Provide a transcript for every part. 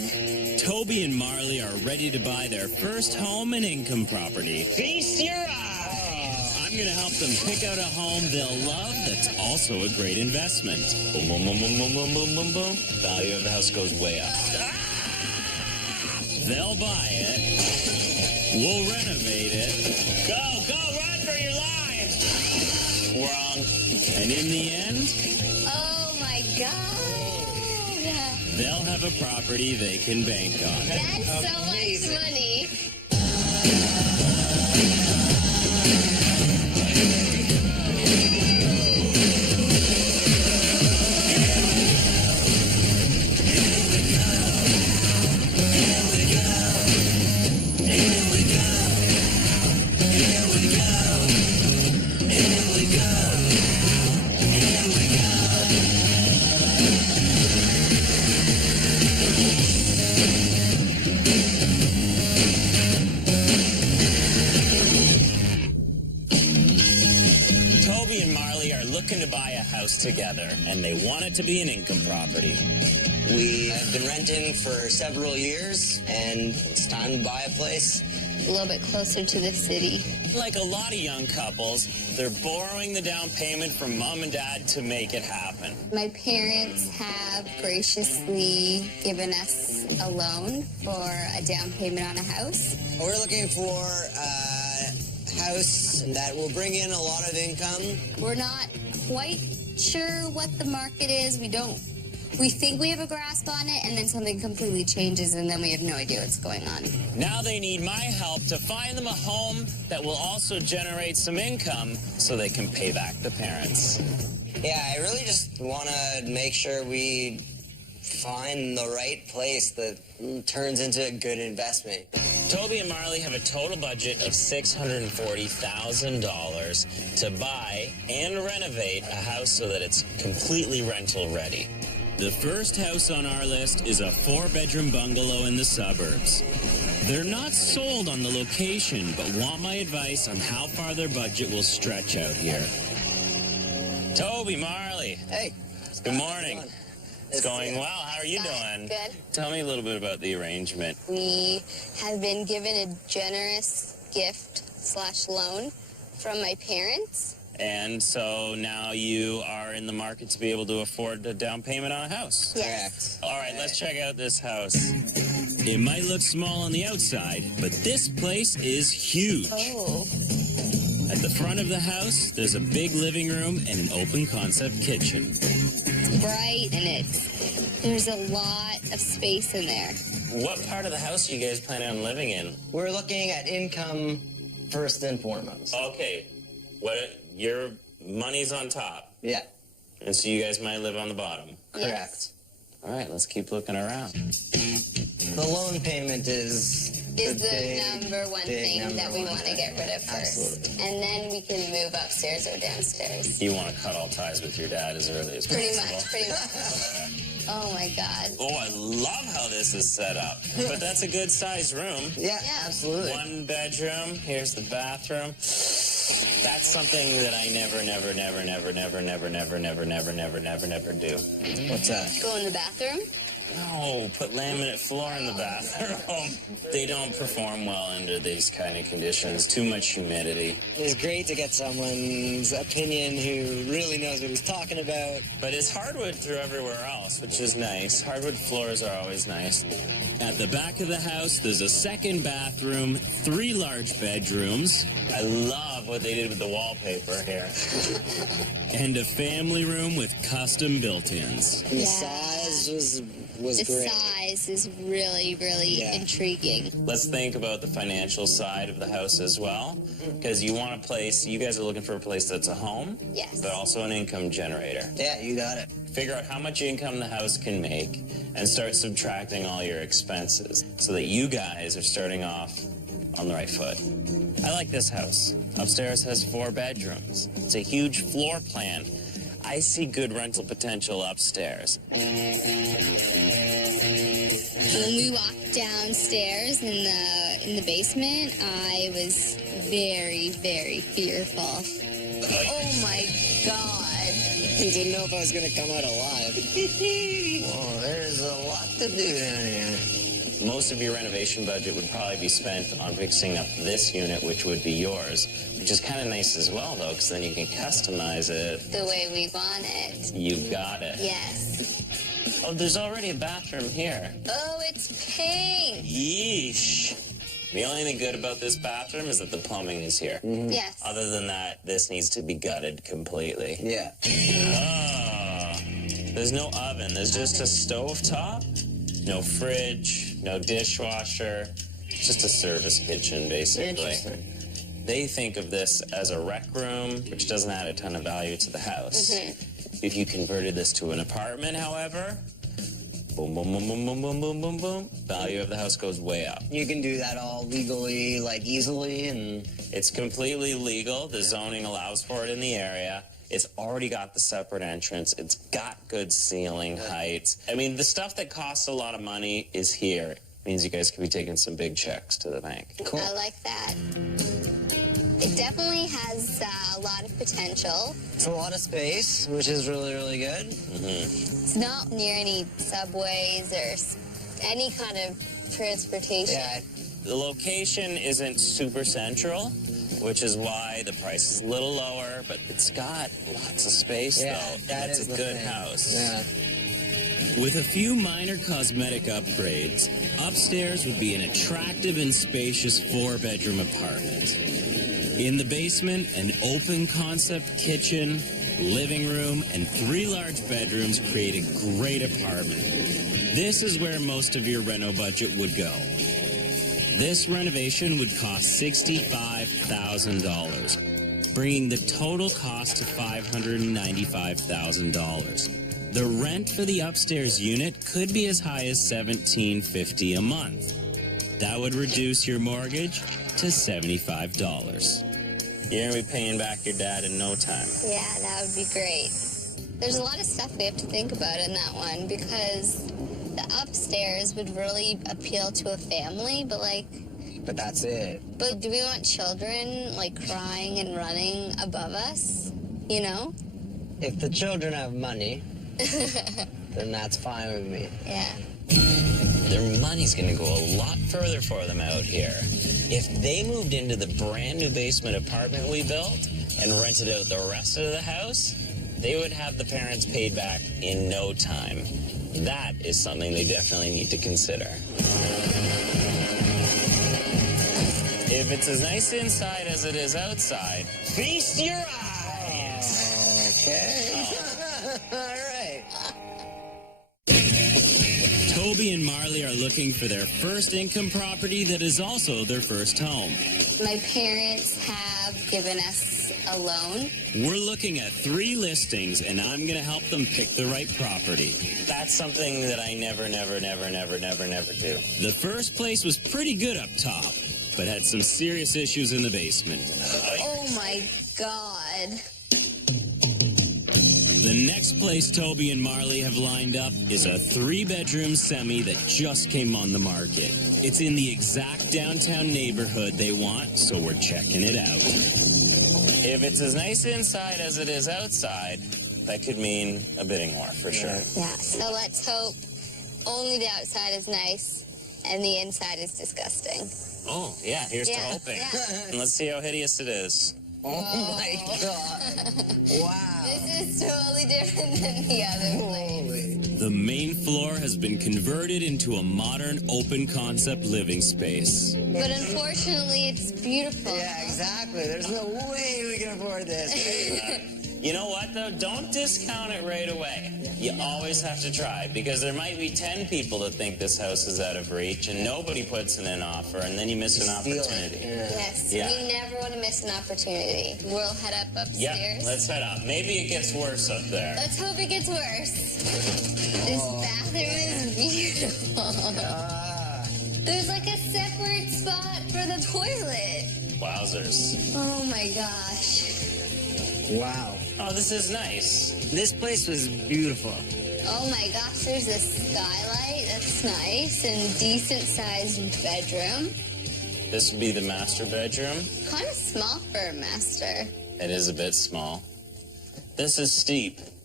Toby and Marley are ready to buy their first home and income property. Feast your eyes! I'm going to help them pick out a home they'll love that's also a great investment. Boom, boom, boom, boom, boom, boom, boom, boom, boom. Value of the house goes way up. They'll buy it. We'll renovate it. Go, run for your lives! Wrong. And in the end, Oh my God. they'll have a property they can bank on. That's so much money. Toby and Marley are looking to buy a house together, and they want it to be an income property. We have been renting for several years, and it's time to buy a place. A little bit closer to the city. Like a lot of young couples, they're borrowing the down payment from mom and dad to make it happen. My parents have graciously given us a loan for a down payment on a house. We're looking for a house that will bring in a lot of income. We're not quite sure what the market is. We think we have a grasp on it, and then something completely changes, and then we have no idea what's going on. Now they need my help to find them a home that will also generate some income so they can pay back the parents. Yeah, I really just want to make sure we find the right place that turns into a good investment. Toby and Marley have a total budget of $640,000 to buy and renovate a house so that it's completely rental ready. The first house on our list is a 4-bedroom bungalow in the suburbs. They're not sold on the location, but want my advice on how far their budget will stretch out here. Toby, Marley. Hey. Good morning. It's going well. How are you doing? Good. Tell me a little bit about the arrangement. We have been given a generous gift/loan from my parents. And so now you are in the market to be able to afford a down payment on a house. Yes. All right, let's check out this house. It might look small on the outside, but this place is huge. Oh. At the front of the house, there's a big living room and an open concept kitchen. It's bright, and there's a lot of space in there. What part of the house are you guys planning on living in? We're looking at income first and foremost. Okay, your money's on top, Yeah, and so you guys might live on the bottom. correct. All right, let's keep looking around. The loan payment is The big, number one big thing number that we one want to thing. get rid of first. Absolutely. And then we can move upstairs or downstairs. You want to cut all ties with your dad as early as Pretty possible. much, pretty much. Oh my God. Oh, I love how this is set up. But that's a good sized room. Yeah, Yeah. absolutely. 1 bedroom. Here's the bathroom. That's something that I never do. What's that? Go in the bathroom. No, put laminate floor in the bathroom. They don't perform well under these kind of conditions. Too much humidity. It's great to get someone's opinion who really knows what he's talking about. But it's hardwood through everywhere else, which is nice. Hardwood floors are always nice. At the back of the house, there's a second bathroom, 3 large bedrooms. I love what they did with the wallpaper here. And a family room with custom built-ins. And the Yeah. size was The great. size is really, really Yeah. intriguing. Let's think about the financial side of the house as well, because you want a place, you guys are looking for a place that's a home, Yes. but also an income generator. Yeah, you got it. Figure out how much income the house can make and start subtracting all your expenses so that you guys are starting off on the right foot. I like this house. Upstairs has 4 bedrooms. It's a huge floor plan. I see good rental potential upstairs. When we walked downstairs in the basement, I was very, very fearful. Oh my God. Didn't know if I was going to come out alive. Oh, there's a lot to do down here. Most of your renovation budget would probably be spent on fixing up this unit, which would be yours, which is kind of nice as well, though, because then you can customize it The way we want it. You got it. Yes. Oh, there's already a bathroom here. Oh, it's pink. Yeesh. The only thing good about this bathroom is that the plumbing is here. Yes. Other than that, this needs to be gutted completely. Yeah. Oh, there's no oven. There's just a stovetop, no fridge, no dishwasher. Just a service kitchen, basically. Interesting. They think of this as a rec room, which doesn't add a ton of value to the house. If you converted this to an apartment, however, boom, boom, boom, boom, boom, boom, boom, boom, boom, value of the house goes way up. You can do that all legally, like easily, and It's completely legal. The zoning allows for it in the area. It's already got the separate entrance. It's got good ceiling heights. I mean, the stuff that costs a lot of money is here. Means you guys could be taking some big checks to the bank. cool. I like that. It definitely has a lot of potential. It's a lot of space, which is really, really good. It's not near any subways or any kind of transportation. Yeah, The location isn't super central, which is why the price is a little lower, but it's got lots of space, yeah, though. that It's is a the good thing. house. Yeah. With a few minor cosmetic upgrades, upstairs would be an attractive and spacious 4-bedroom apartment. In the basement, an open concept kitchen, living room, and 3 large bedrooms create a great apartment. This is where most of your reno budget would go. This renovation would cost $65,000, bringing the total cost to $595,000. The rent for the upstairs unit could be as high as $1,750 a month. That would reduce your mortgage to $75. You're going to be paying back your dad in no time. Yeah, that would be great. There's a lot of stuff we have to think about in that one because the upstairs would really appeal to a family, but But that's it. do we want children like crying and running above us? You know? If the children have money, then that's fine with me. Yeah. Their money's going to go a lot further for them out here. If they moved into the brand new basement apartment we built and rented out the rest of the house, they would have the parents paid back in no time. That is something they definitely need to consider. If it's as nice inside as it is outside, feast your eyes. Okay. All right. Toby and Marley are looking for their first income property that is also their first home. My parents have given us a loan. We're looking at 3 listings, and I'm going to help them pick the right property. That's something that I never do. The first place was pretty good up top, but had some serious issues in the basement. Oh my God. The next place Toby and Marley have lined up is a 3-bedroom semi that just came on the market. It's in the exact downtown neighborhood they want, so we're checking it out. If it's as nice inside as it is outside, that could mean a bidding war for sure. Yeah, so let's hope only the outside is nice and the inside is disgusting. Oh, yeah, here's to hoping. Yeah. And let's see how hideous it is. Oh my God. Wow. This is totally different than the other place. Holy. The main floor has been converted into a modern open concept living space. But unfortunately, it's beautiful. Yeah, exactly. There's no way we can afford this. You know what, though? Don't discount it right away. You always have to try, because there might be 10 people that think this house is out of reach, and nobody puts in an offer, and then you miss an Steal it. opportunity. Yeah. Yes, Yeah. we never want to miss an opportunity. We'll head up Yeah, upstairs. let's head up. Maybe it gets worse up there. Let's hope it gets worse. This bathroom is beautiful. Ah. There's like a separate spot for the toilet. Wowzers. Oh my gosh. Wow. Oh, this is nice. This place was beautiful. Oh my gosh, there's a skylight. That's nice. And decent sized bedroom. This would be the master bedroom. Kind of small for a master. It is a bit small. This is steep.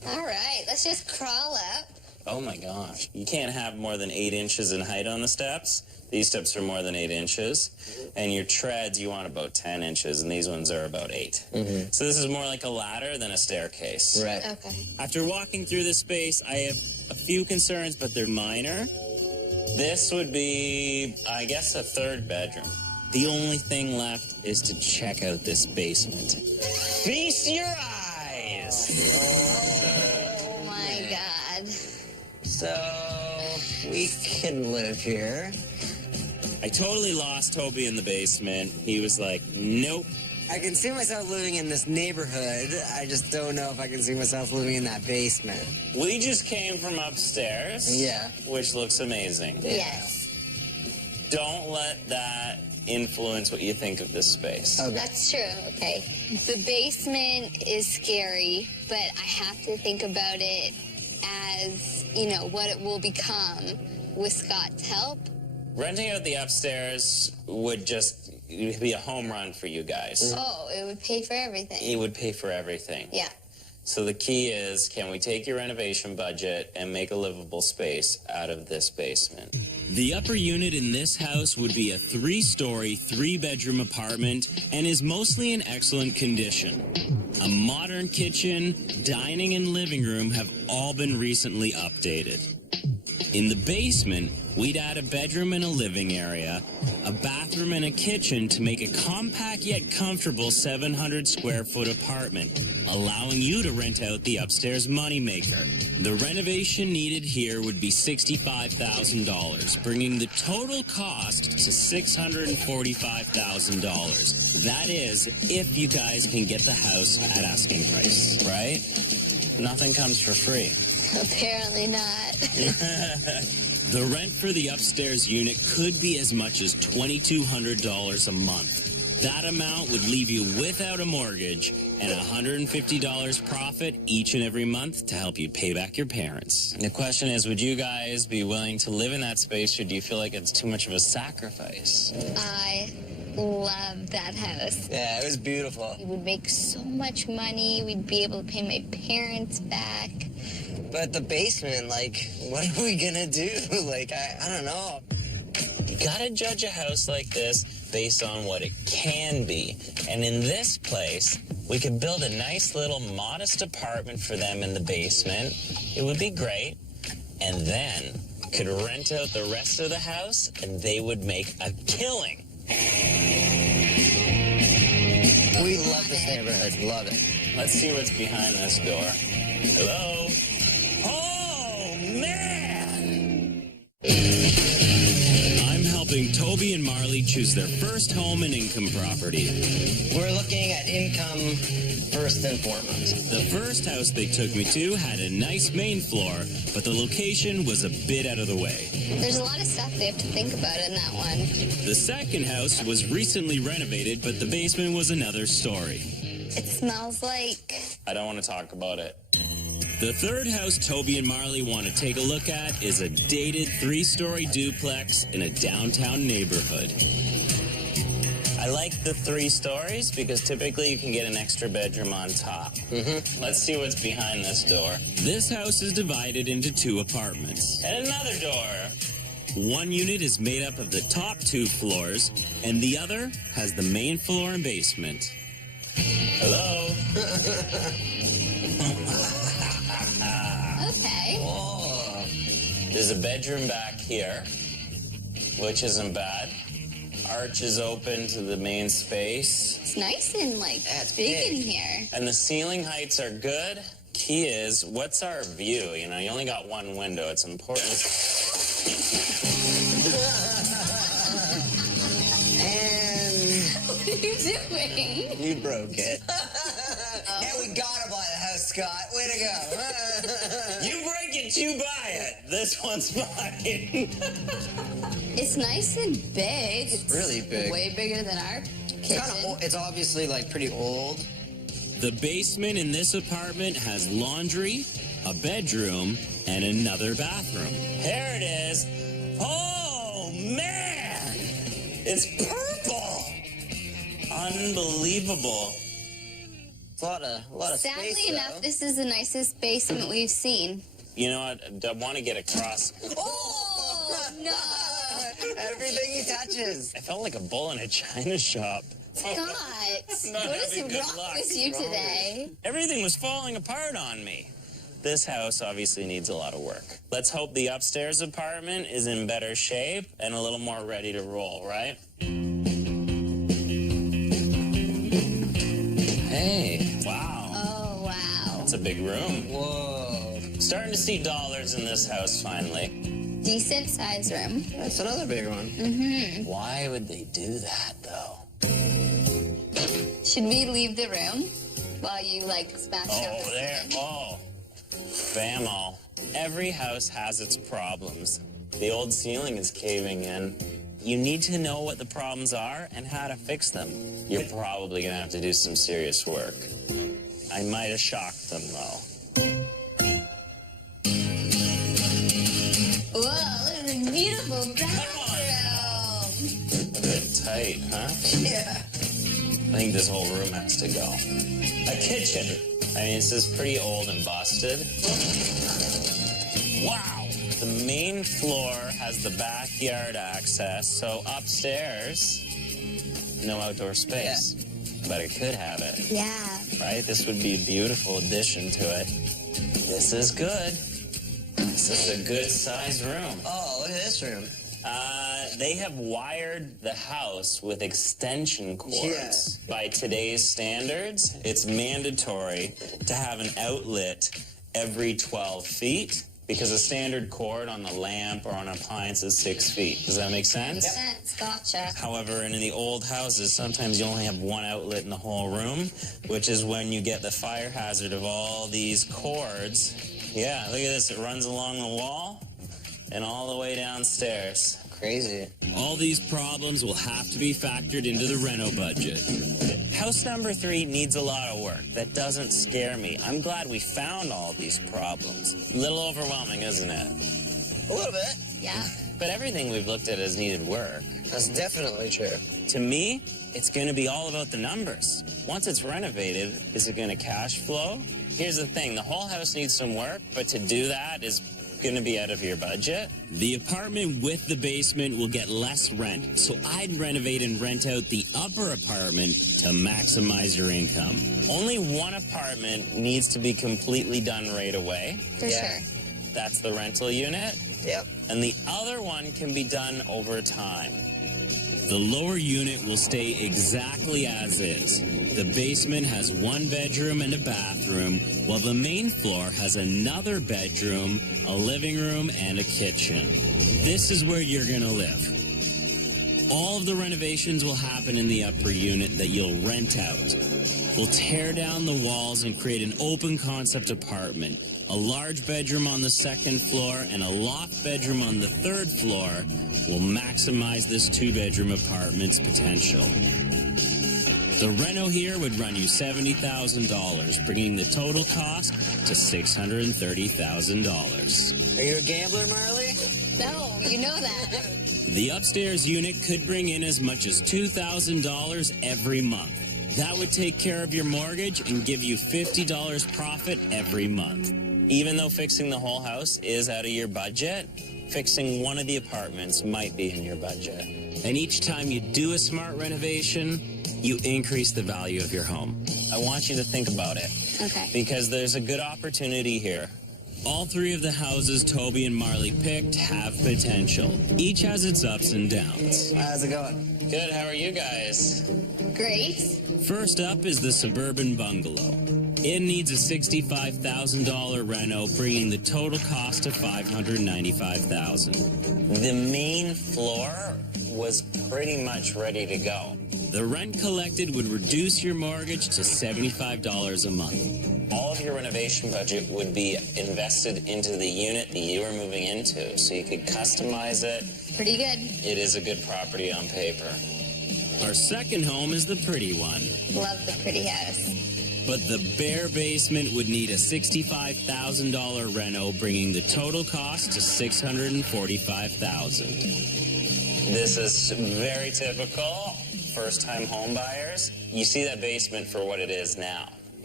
All right, let's just crawl up. Oh my gosh. You can't have more than 8 inches in height on the steps. These steps are more than 8 inches. And your treads, you want about 10 inches, and these ones are about 8. So this is more like a ladder than a staircase. Right. Okay. After walking through this space, I have a few concerns, but they're minor. This would be, I guess, a 3rd bedroom. The only thing left is to check out this basement. Feast your eyes! Oh my God. So we can live here. I totally lost Toby in the basement. He was like, nope. I can see myself living in this neighborhood. I just don't know if I can see myself living in that basement. We just came from upstairs. Yeah. Which looks amazing. Yes. Don't let that influence what you think of this space. Okay. That's true. Okay. The basement is scary, but I have to think about it as, you know, what it will become with Scott's help. Renting out the upstairs would just be a home run for you guys. Oh, it would pay for everything. It would pay for everything. Yeah. So the key is, can we take your renovation budget and make a livable space out of this basement? The upper unit in this house would be a 3-story, 3-bedroom apartment and is mostly in excellent condition. A modern kitchen, dining, and living room have all been recently updated. In the basement, we'd add a bedroom and a living area, a bathroom and a kitchen to make a compact yet comfortable 700 square foot apartment, allowing you to rent out the upstairs moneymaker. The renovation needed here would be $65,000, bringing the total cost to $645,000. That is, if you guys can get the house at asking price, right? Nothing comes for free. Apparently not. The rent for the upstairs unit could be as much as $2,200 a month. That amount would leave you without a mortgage and $150 profit each and every month to help you pay back your parents. The question is, would you guys be willing to live in that space, or do you feel like it's too much of a sacrifice? I love that house. Yeah, it was beautiful. We would make so much money. We'd be able to pay my parents back. But the basement, like, what are we gonna do? Like, I don't know. You gotta judge a house like this based on what it can be. And in this place, we could build a nice little modest apartment for them in the basement. It would be great. And then could rent out the rest of the house, and they would make a killing. We love this neighborhood. Love it. Let's see what's behind this door. Hello? Oh, man! I'm helping Toby and Marley choose their first home and income property. We're looking at income first and foremost. The first house they took me to had a nice main floor, but the location was a bit out of the way. There's a lot of stuff they have to think about in that one. The second house was recently renovated, but the basement was another story. It smells like... I don't want to talk about it. The third house Toby and Marley want to take a look at is a dated 3-story duplex in a downtown neighborhood. I like the 3 stories because typically you can get an extra bedroom on top. Let's see what's behind this door. This house is divided into 2 apartments. And another door. One unit is made up of the top 2 floors, and the other has the main floor and basement. Hello? Okay. Oh. There's a bedroom back here, which isn't bad. Arch is open to the main space. It's nice and, like, That's big big. in here. And the ceiling heights are good. Key is, what's our view? You know, you only got one window. It's important. And What are you doing? you broke it. Hey, we gotta buy the house, Scott. Way to go. You break it, you buy it. This one's mine. It's nice and big. It's really big. Way bigger than our kitchen. It's obviously, like, pretty old. The basement in this apartment has laundry, a bedroom, and another bathroom. Here it is. Oh, man! It's purple! Unbelievable. It's a lot of Sadly space, enough, though. this is the nicest basement we've seen. You know what? I want to get across. Oh, no! Everything he touches. I felt like a bull in a china shop. Scott, Not what is having good wrong luck. with you today? Everything was falling apart on me. This house obviously needs a lot of work. Let's hope the upstairs apartment is in better shape and a little more ready to roll, right? Hey, wow. Oh, wow. That's a big room. Whoa. Starting to see dollars in this house finally. Decent size room. That's another big one. Why would they do that, though? Should we leave the room while you, smash Oh, up? there. Oh. Famo. Every house has its problems. The old ceiling is caving in. You need to know what the problems are and how to fix them. You're probably going to have to do some serious work. I might have shocked them, though. Whoa, look at the beautiful bathroom. A bit tight, huh? Yeah. I think this whole room has to go. A kitchen. I mean, this is pretty old and busted. Wow. The main floor has the backyard access, so upstairs, no outdoor space. Yeah. But it could have it. Yeah. Right? This would be a beautiful addition to it. This is good. This is a good sized room. Oh, look at this room. They have wired the house with extension cords. Yeah. By today's standards, it's mandatory to have an outlet every 12 feet because a standard cord on the lamp or on an appliance is 6 feet. Does that make sense? Makes sense. Gotcha. However, in the old houses, sometimes you only have one outlet in the whole room, which is when you get the fire hazard of all these cords. Yeah, look at this. It runs along the wall and all the way downstairs. Crazy. All these problems will have to be factored into the reno budget. House number 3 needs a lot of work. That doesn't scare me. I'm glad we found all these problems. A little overwhelming, isn't it? A little bit. Yeah. But everything we've looked at has needed work. That's definitely true. To me, it's going to be all about the numbers. Once it's renovated, is it going to cash flow? Here's the thing. The whole house needs some work, but to do that is going to be out of your budget. The apartment with the basement will get less rent, so I'd renovate and rent out the upper apartment to maximize your income. Only one apartment needs to be completely done right away. For sure. That's the rental unit. Yep. And the other one can be done over time. The lower unit will stay exactly as is. The basement has 1 bedroom and a bathroom, while the main floor has another bedroom, a living room, and a kitchen. This is where you're going to live. All of the renovations will happen in the upper unit that you'll rent out. We'll tear down the walls and create an open concept apartment. A large bedroom on the 2nd floor and a loft bedroom on the 3rd floor will maximize this 2-bedroom apartment's potential. The reno here would run you $70,000, bringing the total cost to $630,000. Are you a gambler, Marley? No, you know that. The upstairs unit could bring in as much as $2,000 every month. That would take care of your mortgage and give you $50 profit every month. Even though fixing the whole house is out of your budget, fixing one of the apartments might be in your budget. And each time you do a smart renovation, you increase the value of your home. I want you to think about it. Okay. Because there's a good opportunity here. All 3 of the houses Toby and Marley picked have potential. Each has its ups and downs. How's it going? Good, how are you guys? Great. First up is the suburban bungalow. It needs a $65,000 reno, bringing the total cost to $595,000. The main floor was pretty much ready to go. The rent collected would reduce your mortgage to $75 a month. All of your renovation budget would be invested into the unit that you are moving into, so you could customize it. Pretty good. It is a good property on paper. Our second home is the pretty one. Love the pretty house. But the bare basement would need a $65,000 reno, bringing the total cost to $645,000. This is very typical first-time home buyers. You see that basement for what it is now.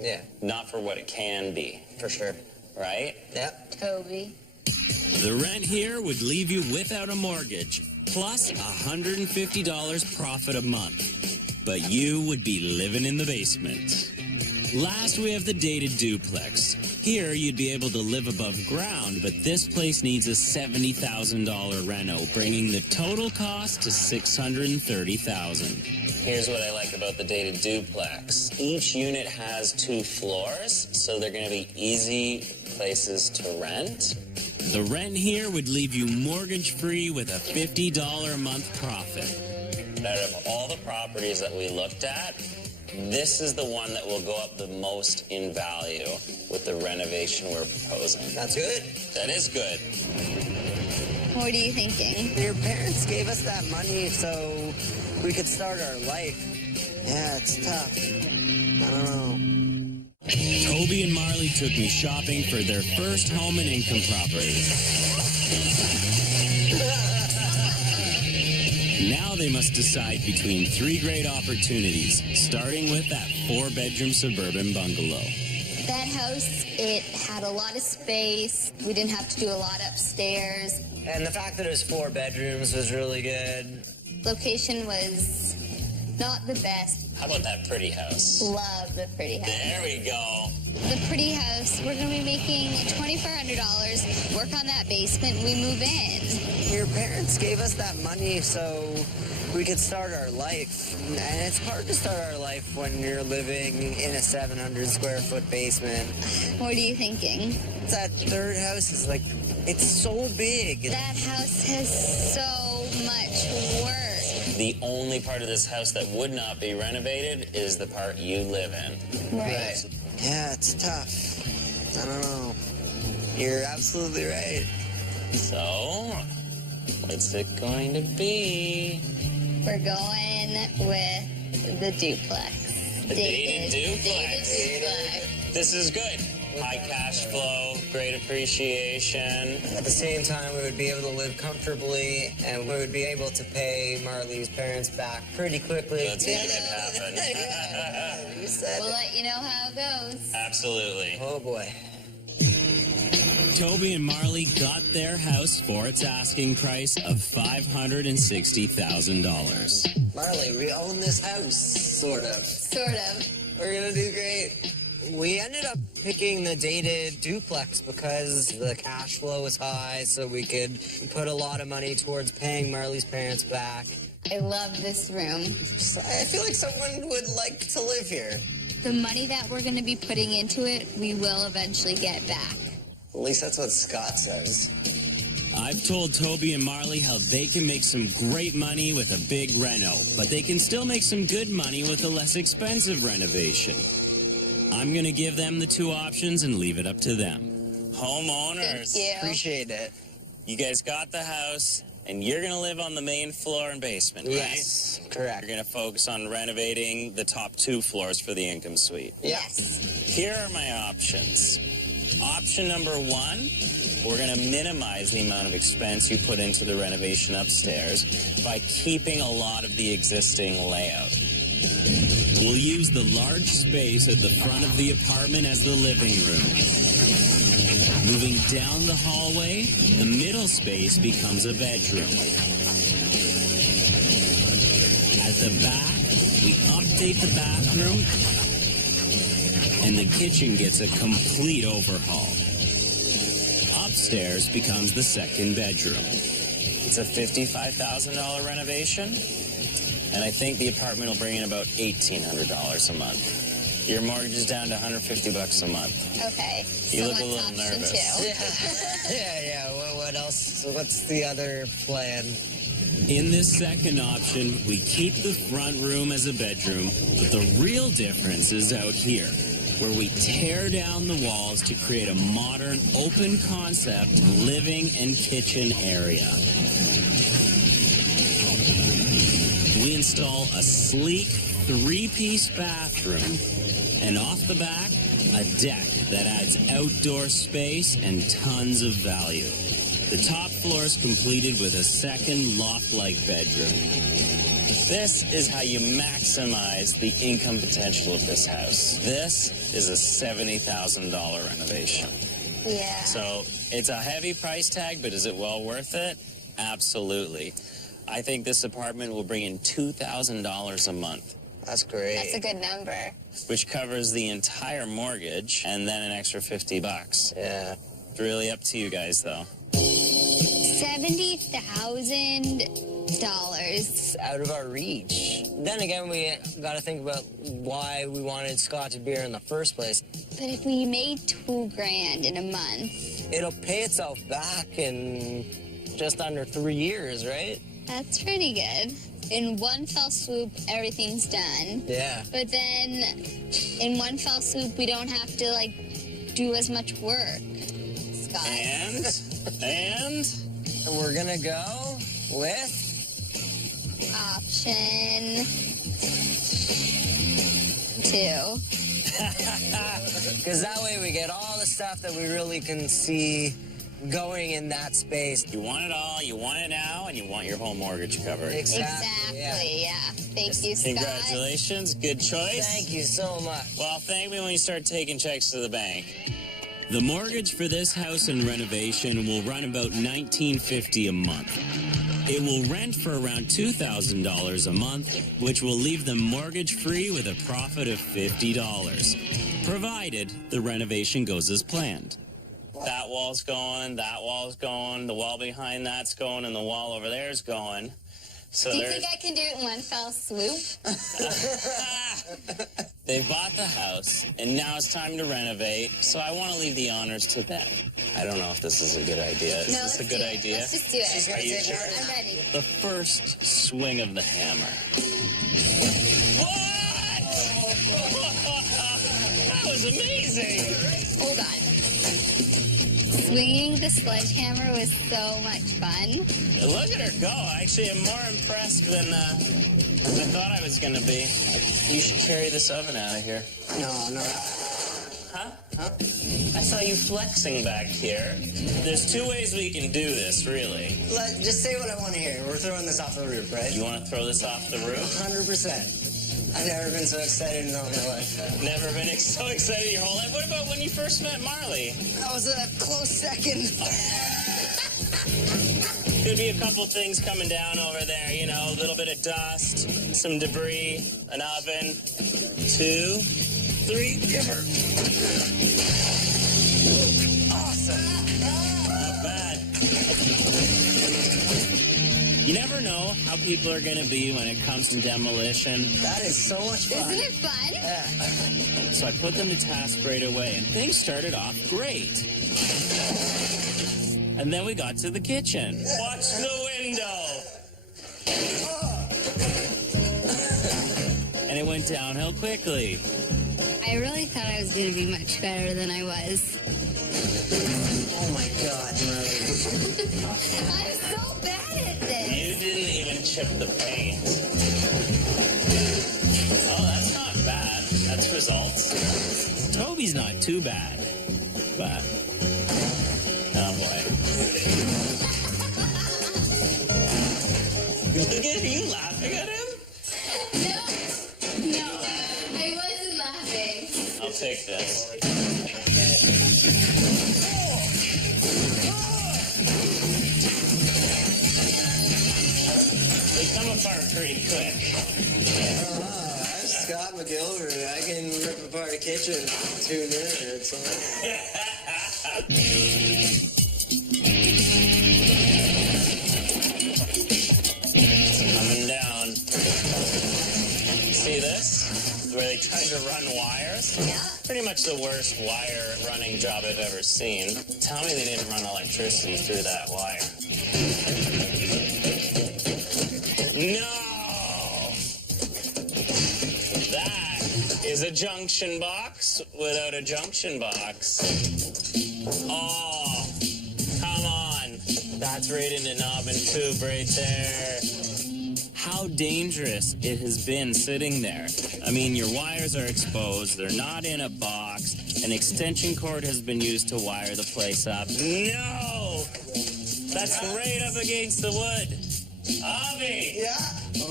Yeah. not for what it can be, For sure. right? Yep. Toby. The rent here would leave you without a mortgage, plus $150 profit a month. But you would be living in the basement. Last, we have the dated duplex. Here, you'd be able to live above ground, but this place needs a $70,000 reno, bringing the total cost to $630,000. Here's what I like about the dated duplex. Each unit has 2 floors, so they're going to be easy places to rent. The rent here would leave you mortgage-free with a $50 a month profit. Out of all the properties that we looked at, this is the one that will go up the most in value with the renovation we're proposing. That's good. That is good. What are you thinking? Your parents gave us that money so we could start our life. Yeah, it's tough. I don't know. Toby and Marley took me shopping for their first home and income property. Now they must decide between 3 great opportunities, starting with that 4-bedroom suburban bungalow. That house, it had a lot of space. We didn't have to do a lot upstairs. And the fact that it was 4 bedrooms was really good. Location was not the best. How about that pretty house? Love the pretty house. There we go. The pretty house, we're going to be making $2,400. Work on that basement, we move in. Your parents gave us that money so we could start our life. And it's hard to start our life when you're living in a 700 square foot basement. What are you thinking? That third house is like, it's so big. That house has so much work. The only part of this house that would not be renovated is the part you live in. Right. Yeah, it's tough. I don't know. You're absolutely right. So, what's it going to be? We're going with the duplex. The dated duplex. Dated duplex. This is good. High cash flow, great appreciation. At the same time, we would be able to live comfortably, and we would be able to pay Marley's parents back pretty quickly. Let's make it happen. You said We'll it. let you know how it goes. Absolutely. Oh, boy. Toby and Marley got their house for its asking price of $560,000. Marley, we own this house, sort of. Sort of. We're gonna do great. We ended up picking the dated duplex because the cash flow was high, so we could put a lot of money towards paying Marley's parents back. I love this room. I feel like someone would like to live here. The money that we're going to be putting into it, we will eventually get back. At least that's what Scott says. I've told Toby and Marley how they can make some great money with a big reno, but they can still make some good money with a less expensive renovation. I'm going to give them the 2 options and leave it up to them. Homeowners, Thank you. Appreciate it. you guys got the house, and you're going to live on the main floor and basement, right? Yes, correct. You're going to focus on renovating the top 2 floors for the income suite. Yes. Here are my options. Option number 1, we're going to minimize the amount of expense you put into the renovation upstairs by keeping a lot of the existing layout. We'll use the large space at the front of the apartment as the living room. Moving down the hallway, the middle space becomes a bedroom. At the back, we update the bathroom, and the kitchen gets a complete overhaul. Upstairs becomes the second bedroom. It's a $55,000 renovation, and I think the apartment will bring in about $1,800 a month. Your mortgage is down to $150 a month. Okay. You so look a what's little option nervous. 2? Yeah. What else? So what's the other plan? In this second option, we keep the front room as a bedroom, but the real difference is out here, where we tear down the walls to create a modern, open concept living and kitchen area. We install a sleek 3-piece bathroom, and off the back, a deck that adds outdoor space and tons of value. The top floor is completed with a second loft-like bedroom. This is how you maximize the income potential of this house. This is a $70,000 renovation. Yeah. So it's a heavy price tag, but is it well worth it? Absolutely. I think this apartment will bring in $2,000 a month. That's great. That's a good number. Which covers the entire mortgage and then an extra $50. Yeah. It's really up to you guys, though. $70,000. Out of our reach. Then again, we got to think about why we wanted Scotch beer in the first place. But if we made $2,000 in a month, It'll pay itself back in just under 3 years, right? that's pretty good. In one fell swoop, everything's done. Yeah. But then in one fell swoop, we don't have to, like, do as much work. Scott. And We're gonna go with Option 2. because that way we get all the stuff that we really can see going in that space. you want it all, you want it now, and you want your whole mortgage covered. Exactly, yeah. Thank you, Scott. Congratulations, good choice. Thank you so much. Well, thank me when you start taking checks to the bank. The mortgage for this house and renovation will run about $1,950 a month. It will rent for around $2,000 a month, which will leave them mortgage-free with a profit of $50, provided the renovation goes as planned. That wall's going, the wall behind that's going, and the wall over there's going. So Do you think I can do it in one fell swoop? They bought the house, and now it's time to renovate, so I want to leave the honors to them. I don't know if this is a good idea. Is this a good idea? Let's just do it. Are you sure? I'm ready. The first swing of the hammer. What? That was amazing! Oh, God. Swinging the sledgehammer was so much fun. Look at her go. Actually, I'm more impressed than I thought I was going to be. You should carry this oven out of here. No. Huh? I saw you flexing back here. There's two ways we can do this, really. Just say what I want to hear. We're throwing this off the roof, right? You want to throw this off the roof? 100%. I've never been so excited in all my life. Never been so excited your whole life. What about when you first met Marley? That was a close second. Could be a couple things coming down over there, you know, a little bit of dust, some debris, an oven. 2, 3, give her. Awesome. Not bad. You never know how people are going to be when it comes to demolition. That is so much fun. Isn't it fun? Yeah. So I put them to task right away, and things started off great. And then we got to the kitchen. Watch the window. And it went downhill quickly. I really thought I was going to be much better than I was. Oh my God, Marley. I'm so bad at this. You didn't even chip the paint. Oh, that's not bad. That's results. Toby's not too bad. But, oh boy. Look at you laughing at him? No, I wasn't laughing. I'll take this. They come apart pretty quick. I'm Scott McGilbert. I can rip apart a kitchen in 2 minutes. Coming down. See this? Where they tried to run wires? Yeah. Pretty much the worst wire running job I've ever seen. Tell me they didn't run electricity through that wire. No! That is a junction box without a junction box. Oh, come on. That's right in the knob and tube right there. How dangerous it has been sitting there. I mean, your wires are exposed. They're not in a box. An extension cord has been used to wire the place up. No! That's right up against the wood. Avi! Yeah? Oh,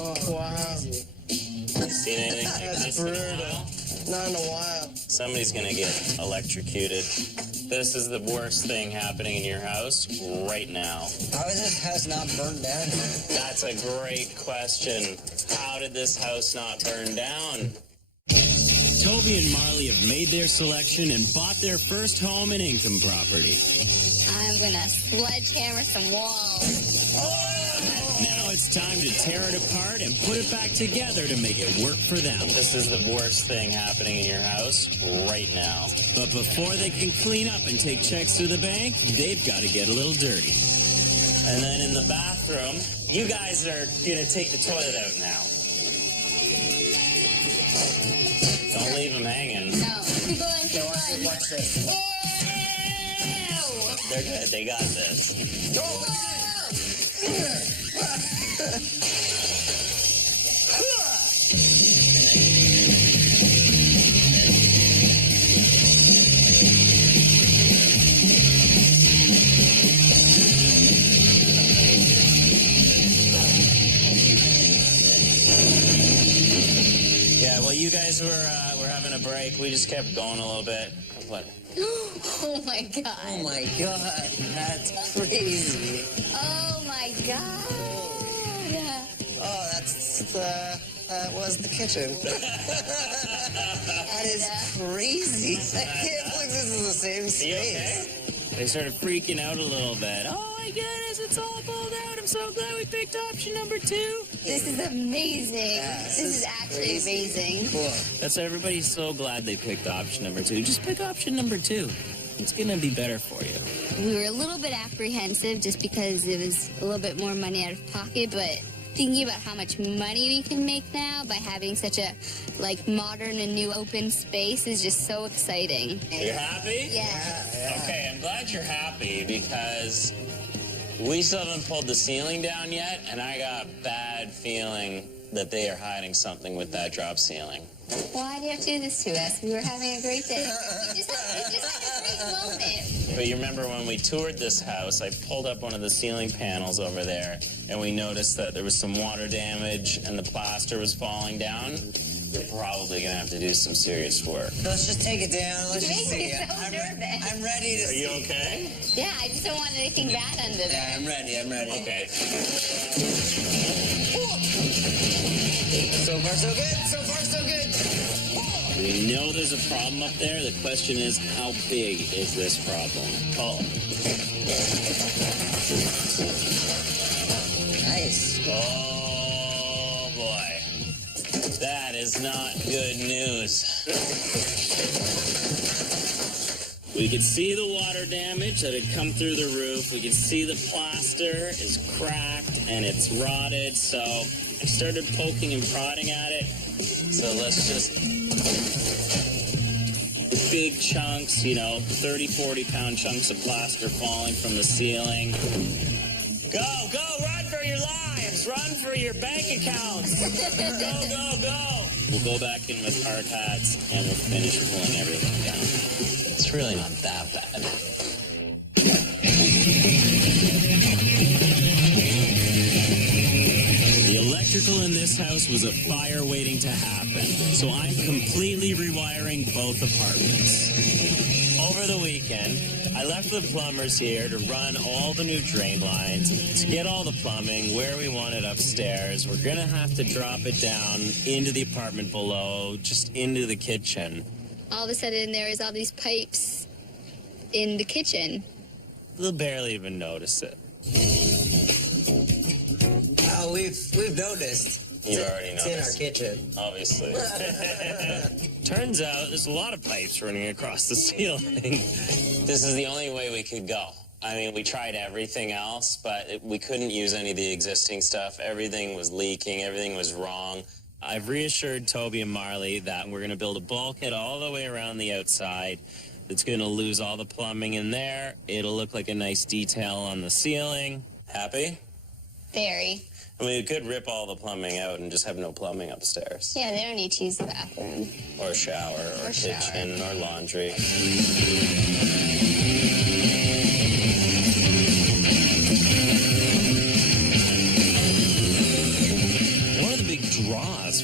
Oh, wow. Seen anything like That's this in a brutal. while? Not in a while. Somebody's gonna get electrocuted. This is the worst thing happening in your house right now. How is this house not burned down? That's a great question. How did this house not burn down? Toby and Marley have made their selection and bought their first home and income property. I'm gonna sledgehammer some walls. Now it's time to tear it apart and put it back together to make it work for them. This is the worst thing happening in your house right now. But before they can clean up and take checks to the bank, they've got to get a little dirty. And then in the bathroom, you guys are going to take the toilet out now. Don't leave them hanging. No. People into one. Watch this. Ew! They're good. They got this. Yeah, well, you guys were having a break. We just kept going a little bit. What? Oh my god. Oh my god, that's crazy. Oh my god. Oh, that was the kitchen. That is crazy. I can't believe this is the same You space. okay? They started freaking out a little bit. Oh my goodness, it's all pulled out. I'm so glad we picked option number 2. This is amazing. Yeah, this is actually crazy. amazing. Cool. That's why everybody's so glad they picked option number 2. Just pick option number 2. It's gonna be better for you. We were a little bit apprehensive just because it was a little bit more money out of pocket, but thinking about how much money we can make now by having such a modern and new open space is just so exciting. You're happy? Yeah. Okay, I'm glad you're happy because we still haven't pulled the ceiling down yet, and I got a bad feeling that they are hiding something with that drop ceiling. Why do you have to do this to us? We were having a great day. We just had a great moment. But you remember when we toured this house, I pulled up one of the ceiling panels over there, and we noticed that there was some water damage and the plaster was falling down. We're probably gonna have to do some serious work. Let's just take it down. Let's You just make me see it. so nervous. I'm ready to Are you okay? Yeah, I just don't want anything bad under there. Yeah, I'm ready. Okay. So far, so good. So far, so good. We know there's a problem up there. The question is, how big is this problem? Oh. Nice. Oh, boy. That is not good news. We could see the water damage that had come through the roof. We could see the plaster is cracked and it's rotted. So I started poking and prodding at it. So let's just... Big chunks, 30, 40-pound chunks of plaster falling from the ceiling. Go, run for your lives! Run for your bank accounts! Go! We'll go back in with hard hats and we'll finish pulling everything down. It's really not that bad. The electrical in this house was a fire waiting to happen, so I'm completely rewiring both apartments. Over the weekend, I left the plumbers here to run all the new drain lines, to get all the plumbing where we want it upstairs. We're gonna have to drop it down into the apartment below, just into the kitchen. All of a sudden, there is all these pipes in the kitchen. They'll barely even notice it. Oh, we've noticed. You've already It's in our noticed. kitchen. Obviously. Turns out there's a lot of pipes running across the ceiling. This is the only way we could go. I mean, we tried everything else, but we couldn't use any of the existing stuff. Everything was leaking. Everything was wrong. I've reassured Toby and Marley that we're going to build a bulkhead all the way around the outside. It's going to lose all the plumbing in there. It'll look like a nice detail on the ceiling. Happy? Very. I mean, we could rip all the plumbing out and just have no plumbing upstairs. Yeah, they don't need to use the bathroom. Or shower, or kitchen, or laundry. One of the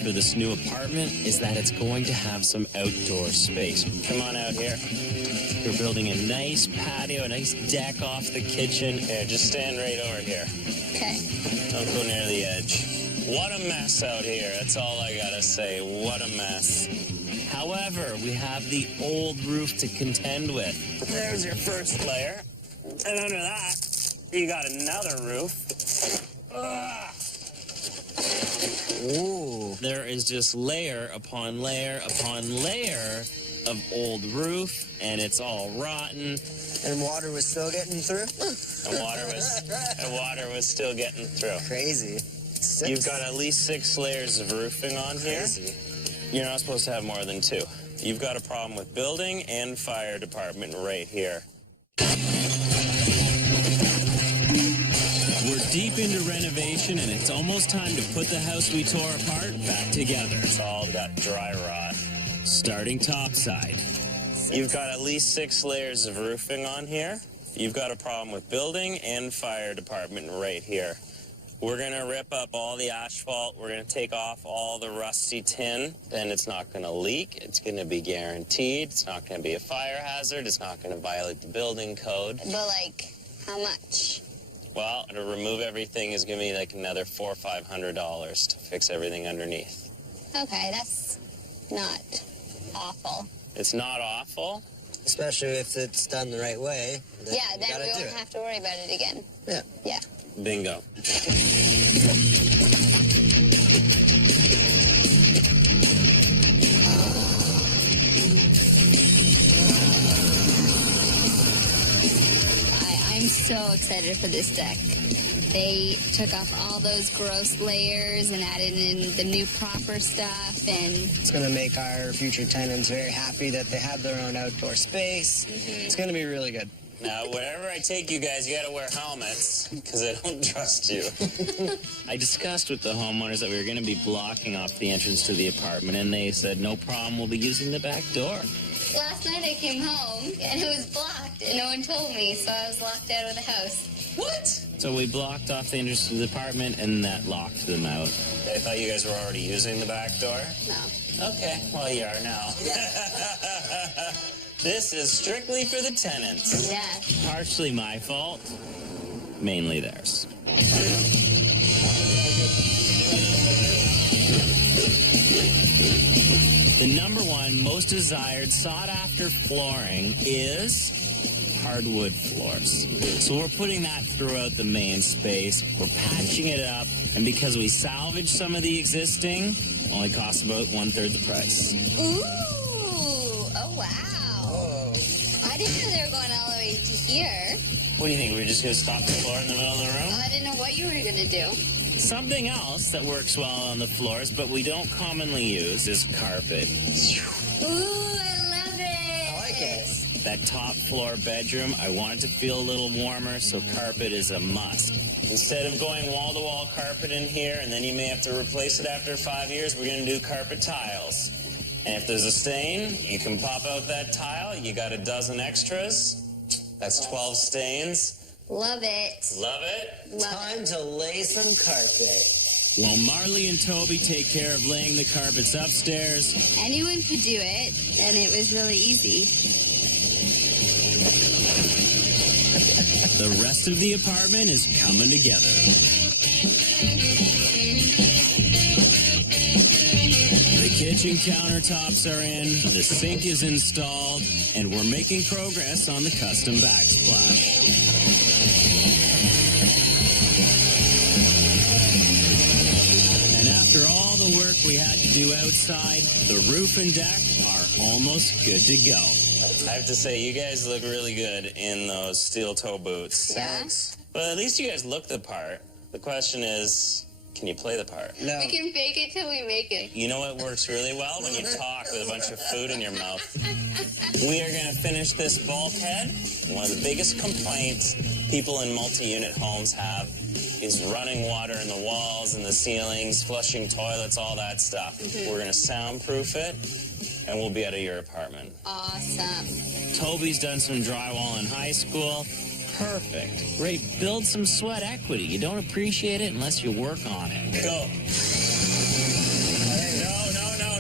for this new apartment is that it's going to have some outdoor space. Come on out here. We're building a nice patio, a nice deck off the kitchen. Here, just stand right over here. Okay. Don't go near the edge. What a mess out here. That's all I gotta say. What a mess. However, we have the old roof to contend with. There's your first layer. And under that, you got another roof. Ugh. Ooh. There is just layer upon layer upon layer of old roof, and it's all rotten. And water was still getting through? And water was still getting through. Crazy. You've got at least 6 layers of roofing on here. Crazy. You're not supposed to have more than 2. You've got a problem with building and fire department right here. We're deep into renovation, and it's almost time to put the house we tore apart back together. It's all got dry rot. Starting topside. You've got at least 6 layers of roofing on here. You've got a problem with building and fire department right here. We're going to rip up all the asphalt. We're going to take off all the rusty tin. Then it's not going to leak. It's going to be guaranteed. It's not going to be a fire hazard. It's not going to violate the building code. But, like, how much? Well, to remove everything is going to be like another $400 or $500 to fix everything underneath. Okay, that's not awful. It's not awful. Especially if it's done the right way. Yeah, then we won't have to worry about it again. Yeah. Yeah. Bingo. I'm so excited for this deck. They took off all those gross layers and added in the new proper stuff, and It's going to make our future tenants very happy that they have their own outdoor space. It's going to be really good. Now, wherever I take you guys, you got to wear helmets because I don't trust you. I discussed with the homeowners that we were going to be blocking off the entrance to the apartment, and they said, no problem, we'll be using the back door. last night I came home and it was blocked and no one told me, so I was locked out of the house. What? So we blocked off the entrance to the apartment, and that locked them out. I thought you guys were already using the back door? No. Okay, well, you are now. This is strictly for the tenants. Yeah. Partially my fault, mainly theirs. The number one most desired, sought-after flooring is hardwood floors. So we're putting that throughout the main space. We're patching it up, and because we salvaged some of the existing, only costs about 1/3 the price. Ooh! Oh, wow. I didn't know they were going all the way to here. What do you think? We're just going to stop the floor in the middle of the room? I didn't know what you were going to do. Something else that works well on the floors, but we don't commonly use, is carpet. Ooh, I love it. I like it. That top floor bedroom, I want it to feel a little warmer, so carpet is a must. Instead of going wall-to-wall carpet in here, and then you may have to replace it after 5 years, we're going to do carpet tiles. And if there's a stain, you can pop out that tile. You got a dozen extras. That's 12 stains. Love it. Love it? Love Time to lay some carpet. While Marley and Toby take care of laying the carpets upstairs, it. Anyone could do it, and it was really easy. the rest of the apartment is coming together. The kitchen countertops are in, the sink is installed, and we're making progress on the custom backsplash. And after all the work we had to do outside, the roof and deck are almost good to go. I have to say, you guys look really good in those steel toe boots. Thanks. But at least you guys look the part. The question is, can you play the part? No. We can fake it till we make it. You know what works really well? When you talk with a bunch of food in your mouth. We are going to finish this bulkhead. One of the biggest complaints people in multi-unit homes have is running water in the walls and the ceilings, flushing toilets, all that stuff. We're going to soundproof it, and we'll be out of your apartment. Awesome. Toby's done some drywall in high school. Perfect. Great. Build some sweat equity. You don't appreciate it unless you work on it. Go.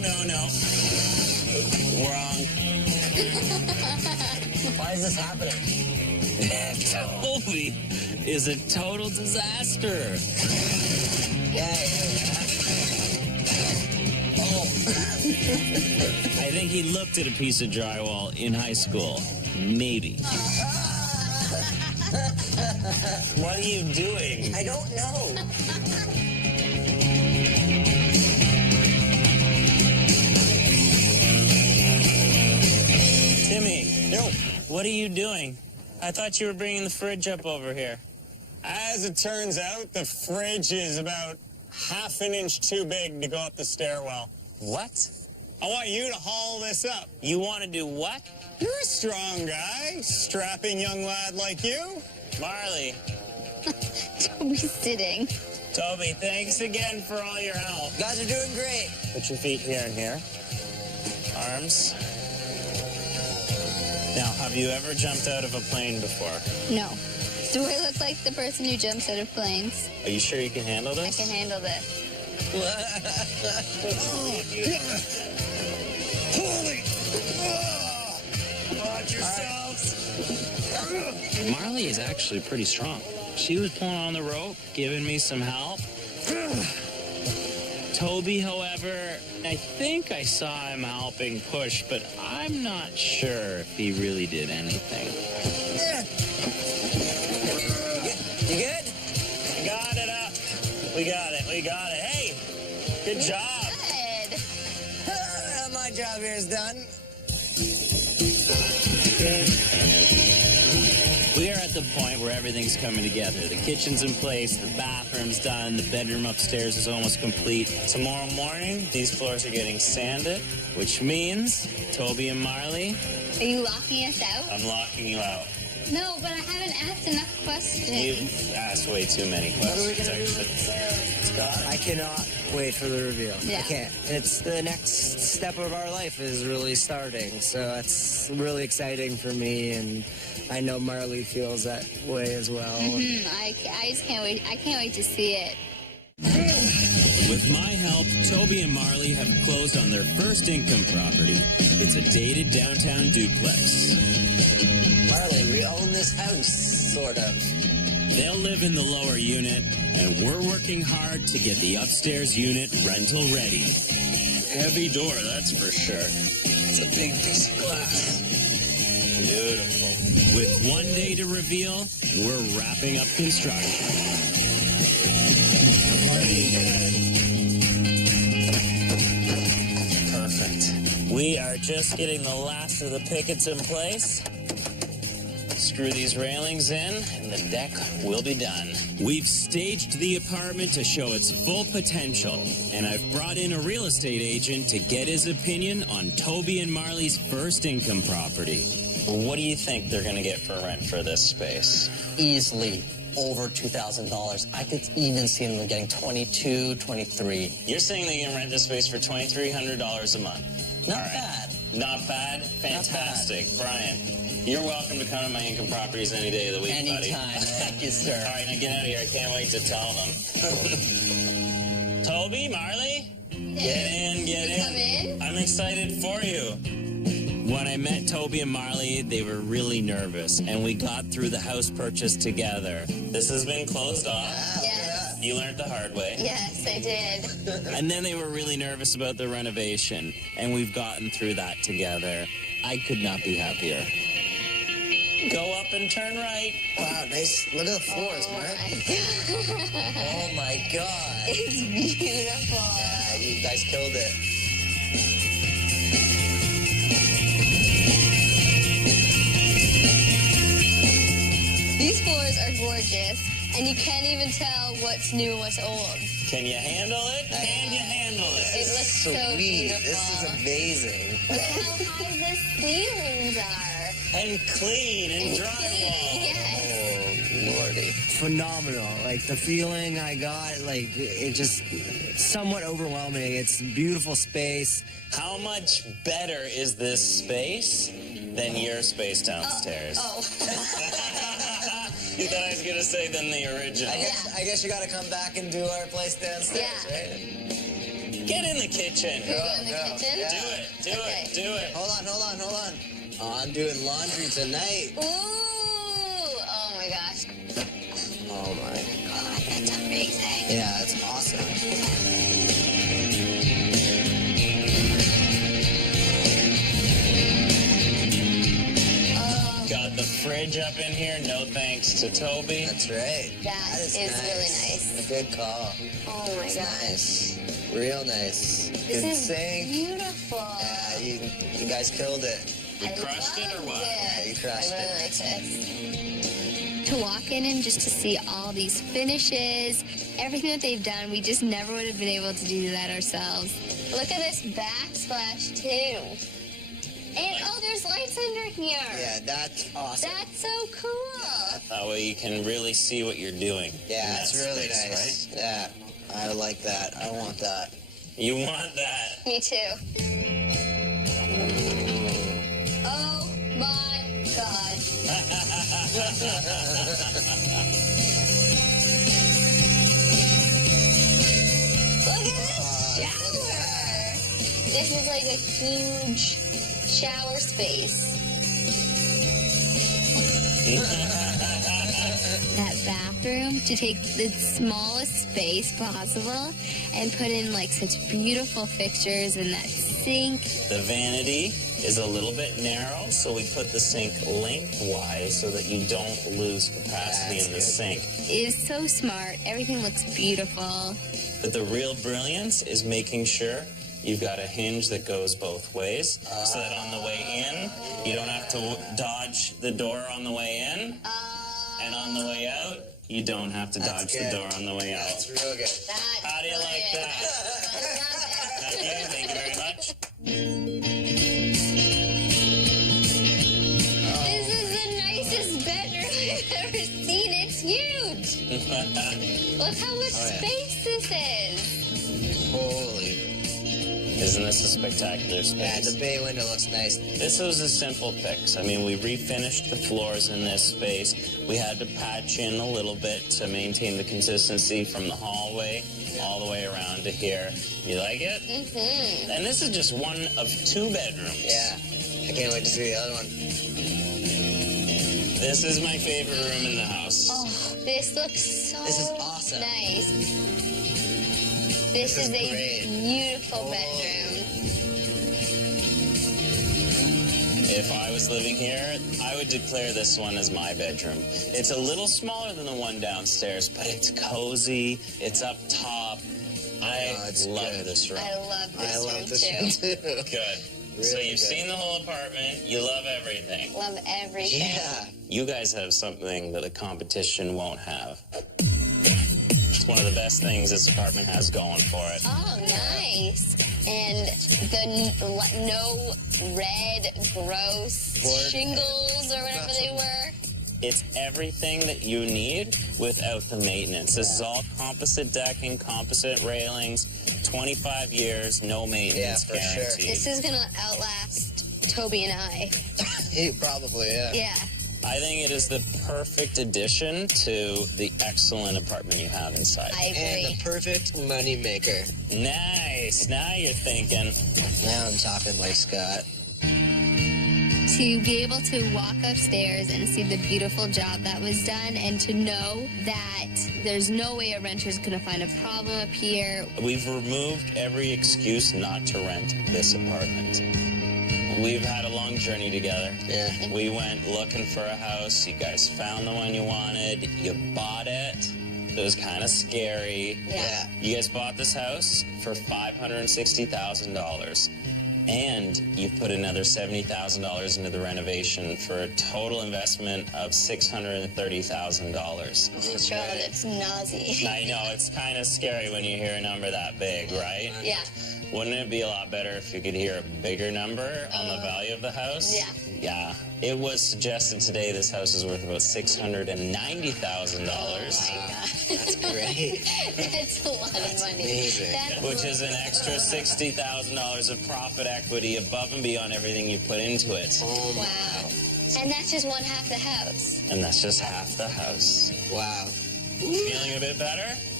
no. Wrong. Why is this happening? Toby is a total disaster. Yeah. Oh. I think he looked at a piece of drywall in high school. Maybe. What are you doing? I don't know. Timmy. Yo, What are you doing? I thought you were bringing the fridge up over here. as it turns out, the fridge is about half an inch too big to go up the stairwell. What? I want you to haul this up. You want to do what? You're a strong guy, strapping young lad like you. Marley. Toby's sitting. Toby, thanks again for all your help. You guys are doing great. Put your feet here and here. Arms. Now, have you ever jumped out of a plane before? No. Do I look like the person who jumps out of planes? Are you sure you can handle I this? can handle this. Holy! Watch yourselves! Marley is actually pretty strong. She was pulling on the rope, giving me some help. Toby, however, I think I saw him helping push, but I'm not sure if he really did anything. You good? Got it up. We got it. Hey, good job. Good. My job here is done. We are at the point where everything's coming together. The kitchen's in place, the bathroom's done, the bedroom upstairs is almost complete. Tomorrow morning, these floors are getting sanded, which means Toby and Marley, Are you locking us out? I'm locking you out. No, but I haven't asked enough questions. You've asked way too many questions, actually. I cannot wait for the reveal. Yeah. I can't. It's the next step of our life is really starting. So that's really exciting for me, and I know Marley feels that way as well. I just can't wait. I can't wait to see it. With my help, Toby and Marley have closed on their first income property. It's a dated downtown duplex. Marley, we own this house, sort of. They'll live in the lower unit, and we're working hard to get the upstairs unit rental ready. Heavy door, that's for sure. It's a big piece of glass. Beautiful. With 1 day to reveal, we're wrapping up construction. Perfect. We are just getting the last of the pickets in place. Screw these railings in, and the deck will be done. We've staged the apartment to show its full potential, and I've brought in a real estate agent to get his opinion on Toby and Marley's first income property. What do you think they're going to get for rent for this space? Easily over $2,000. I could even see them getting $22,000, $23,000. You're saying they can rent this space for $2,300 a month? Not All right. bad. Not bad? Fantastic. Brian, you're welcome to come to my income properties any day of the week, buddy. Anytime. Thank you, sir. All right, now get out of here. I can't wait to tell them. Toby, Marley? Get in. Come in? I'm excited for you. When I met Toby and Marley, they were really nervous, and we got through the house purchase together. This has been closed off. Yes. You learned the hard way. Yes, I did. And then they were really nervous about the renovation, and we've gotten through that together. I could not be happier. Go up and turn right. Wow, nice. Look at the floors, Mark. Oh my God. It's beautiful. Yeah, you guys killed it. These floors are gorgeous, and you can't even tell what's new and what's old. Can you handle it? Can you handle it? It looks so Sweet. beautiful. This is amazing. Look how high the ceilings are. And clean and drywall. Yes. Oh, Lordy. Phenomenal. Like, the feeling I got, like, it just somewhat overwhelming. It's beautiful space. How much better is this space than your space downstairs? Oh. You thought I was going to say than the original. I guess you got to come back and do our place downstairs, Yeah. right? Get in the kitchen. Go in the kitchen? Yeah. Do it. Hold on. Oh, I'm doing laundry tonight. Ooh! Oh my gosh. Oh my God, that's amazing. Yeah, that's awesome. Got the fridge up in here, no thanks to Toby. That's right. That is nice. really nice. A good call. Oh my gosh. Nice. Real nice. This Good is sink. beautiful. Yeah, you guys killed it. You crushed it or what? Yeah, you crushed I really it. like this. To walk in and just to see all these finishes, everything that they've done, we just never would have been able to do that ourselves. Look at this backsplash too. And oh, there's lights under here. Yeah, that's awesome. That's so cool. That way you can really see what you're doing. Yeah, in it's that really space, nice. Yeah, I like that. I want that. Right? You want that. Me too. Oh my God. Look at this shower. This is like a huge shower space. That bathroom, to take the smallest space possible and put in like such beautiful fixtures, and that sink. The vanity is a little bit narrow, so we put the sink lengthwise so that you don't lose capacity in the sink. It is so smart. Everything looks beautiful. But the real brilliance is making sure you've got a hinge that goes both ways, so that on the way in, you don't have to dodge the door on the way in, and on the way out, you don't have to dodge the door on the way out. That's real good. That's How do you like brilliant. that? Thank you very much. This is the nicest bedroom I've ever seen. It's huge. Look how much space this is. Holy. Isn't this a spectacular Yeah, space? the bay window looks nice. This was a simple fix. I mean, we refinished the floors in this space. We had to patch in a little bit to maintain the consistency from the hallway all the way around to here. You like it? Mm-hmm. And this is just one of 2 bedrooms. Yeah. I can't wait to see the other one. This is my favorite room in the house. Oh, this looks so This is awesome. nice. This is a great. beautiful bedroom. If I was living here, I would declare this one as my bedroom. It's a little smaller than the one downstairs, but it's cozy. It's up top. I it's love good. this room. I love this I room love this too. one too. Good. So Really you've good. seen the whole apartment. You love everything. Love everything. Yeah. You guys have something that the competition won't have. It's one of the best things this apartment has going for it. Oh, nice. And the no red, gross shingles or whatever they were. It's everything that you need without the maintenance. This is all composite decking, composite railings, 25 years, no maintenance Yeah, for sure. guaranteed. This is going to outlast Toby and I. Probably, yeah. Yeah. I think it is the perfect addition to the excellent apartment you have inside. I And agree. the perfect money maker. Nice. Now you're thinking. Now I'm talking like Scott. To be able to walk upstairs and see the beautiful job that was done, and to know that there's no way a renter's going to find a problem up here. We've removed every excuse not to rent this apartment. We've had a long journey together. Yeah. We went looking for a house. You guys found the one you wanted. You bought it. It was kind of scary. Yeah. You guys bought this house for $560,000. And you've put another $70,000 into the renovation for a total investment of $630,000. Oh, God, it's nauseating. I know, it's kind of scary when you hear a number that big, right? Yeah. Wouldn't it be a lot better if you could hear a bigger number on the value of the house? Yeah. Yeah. It was suggested today this house is worth about $690,000. That's great. That's a lot of money. amazing. That's Which is an extra $60,000 of profit equity above and beyond everything you put into it. wow. And that's just one half the house. And that's just half the house. Wow. Feeling a bit better?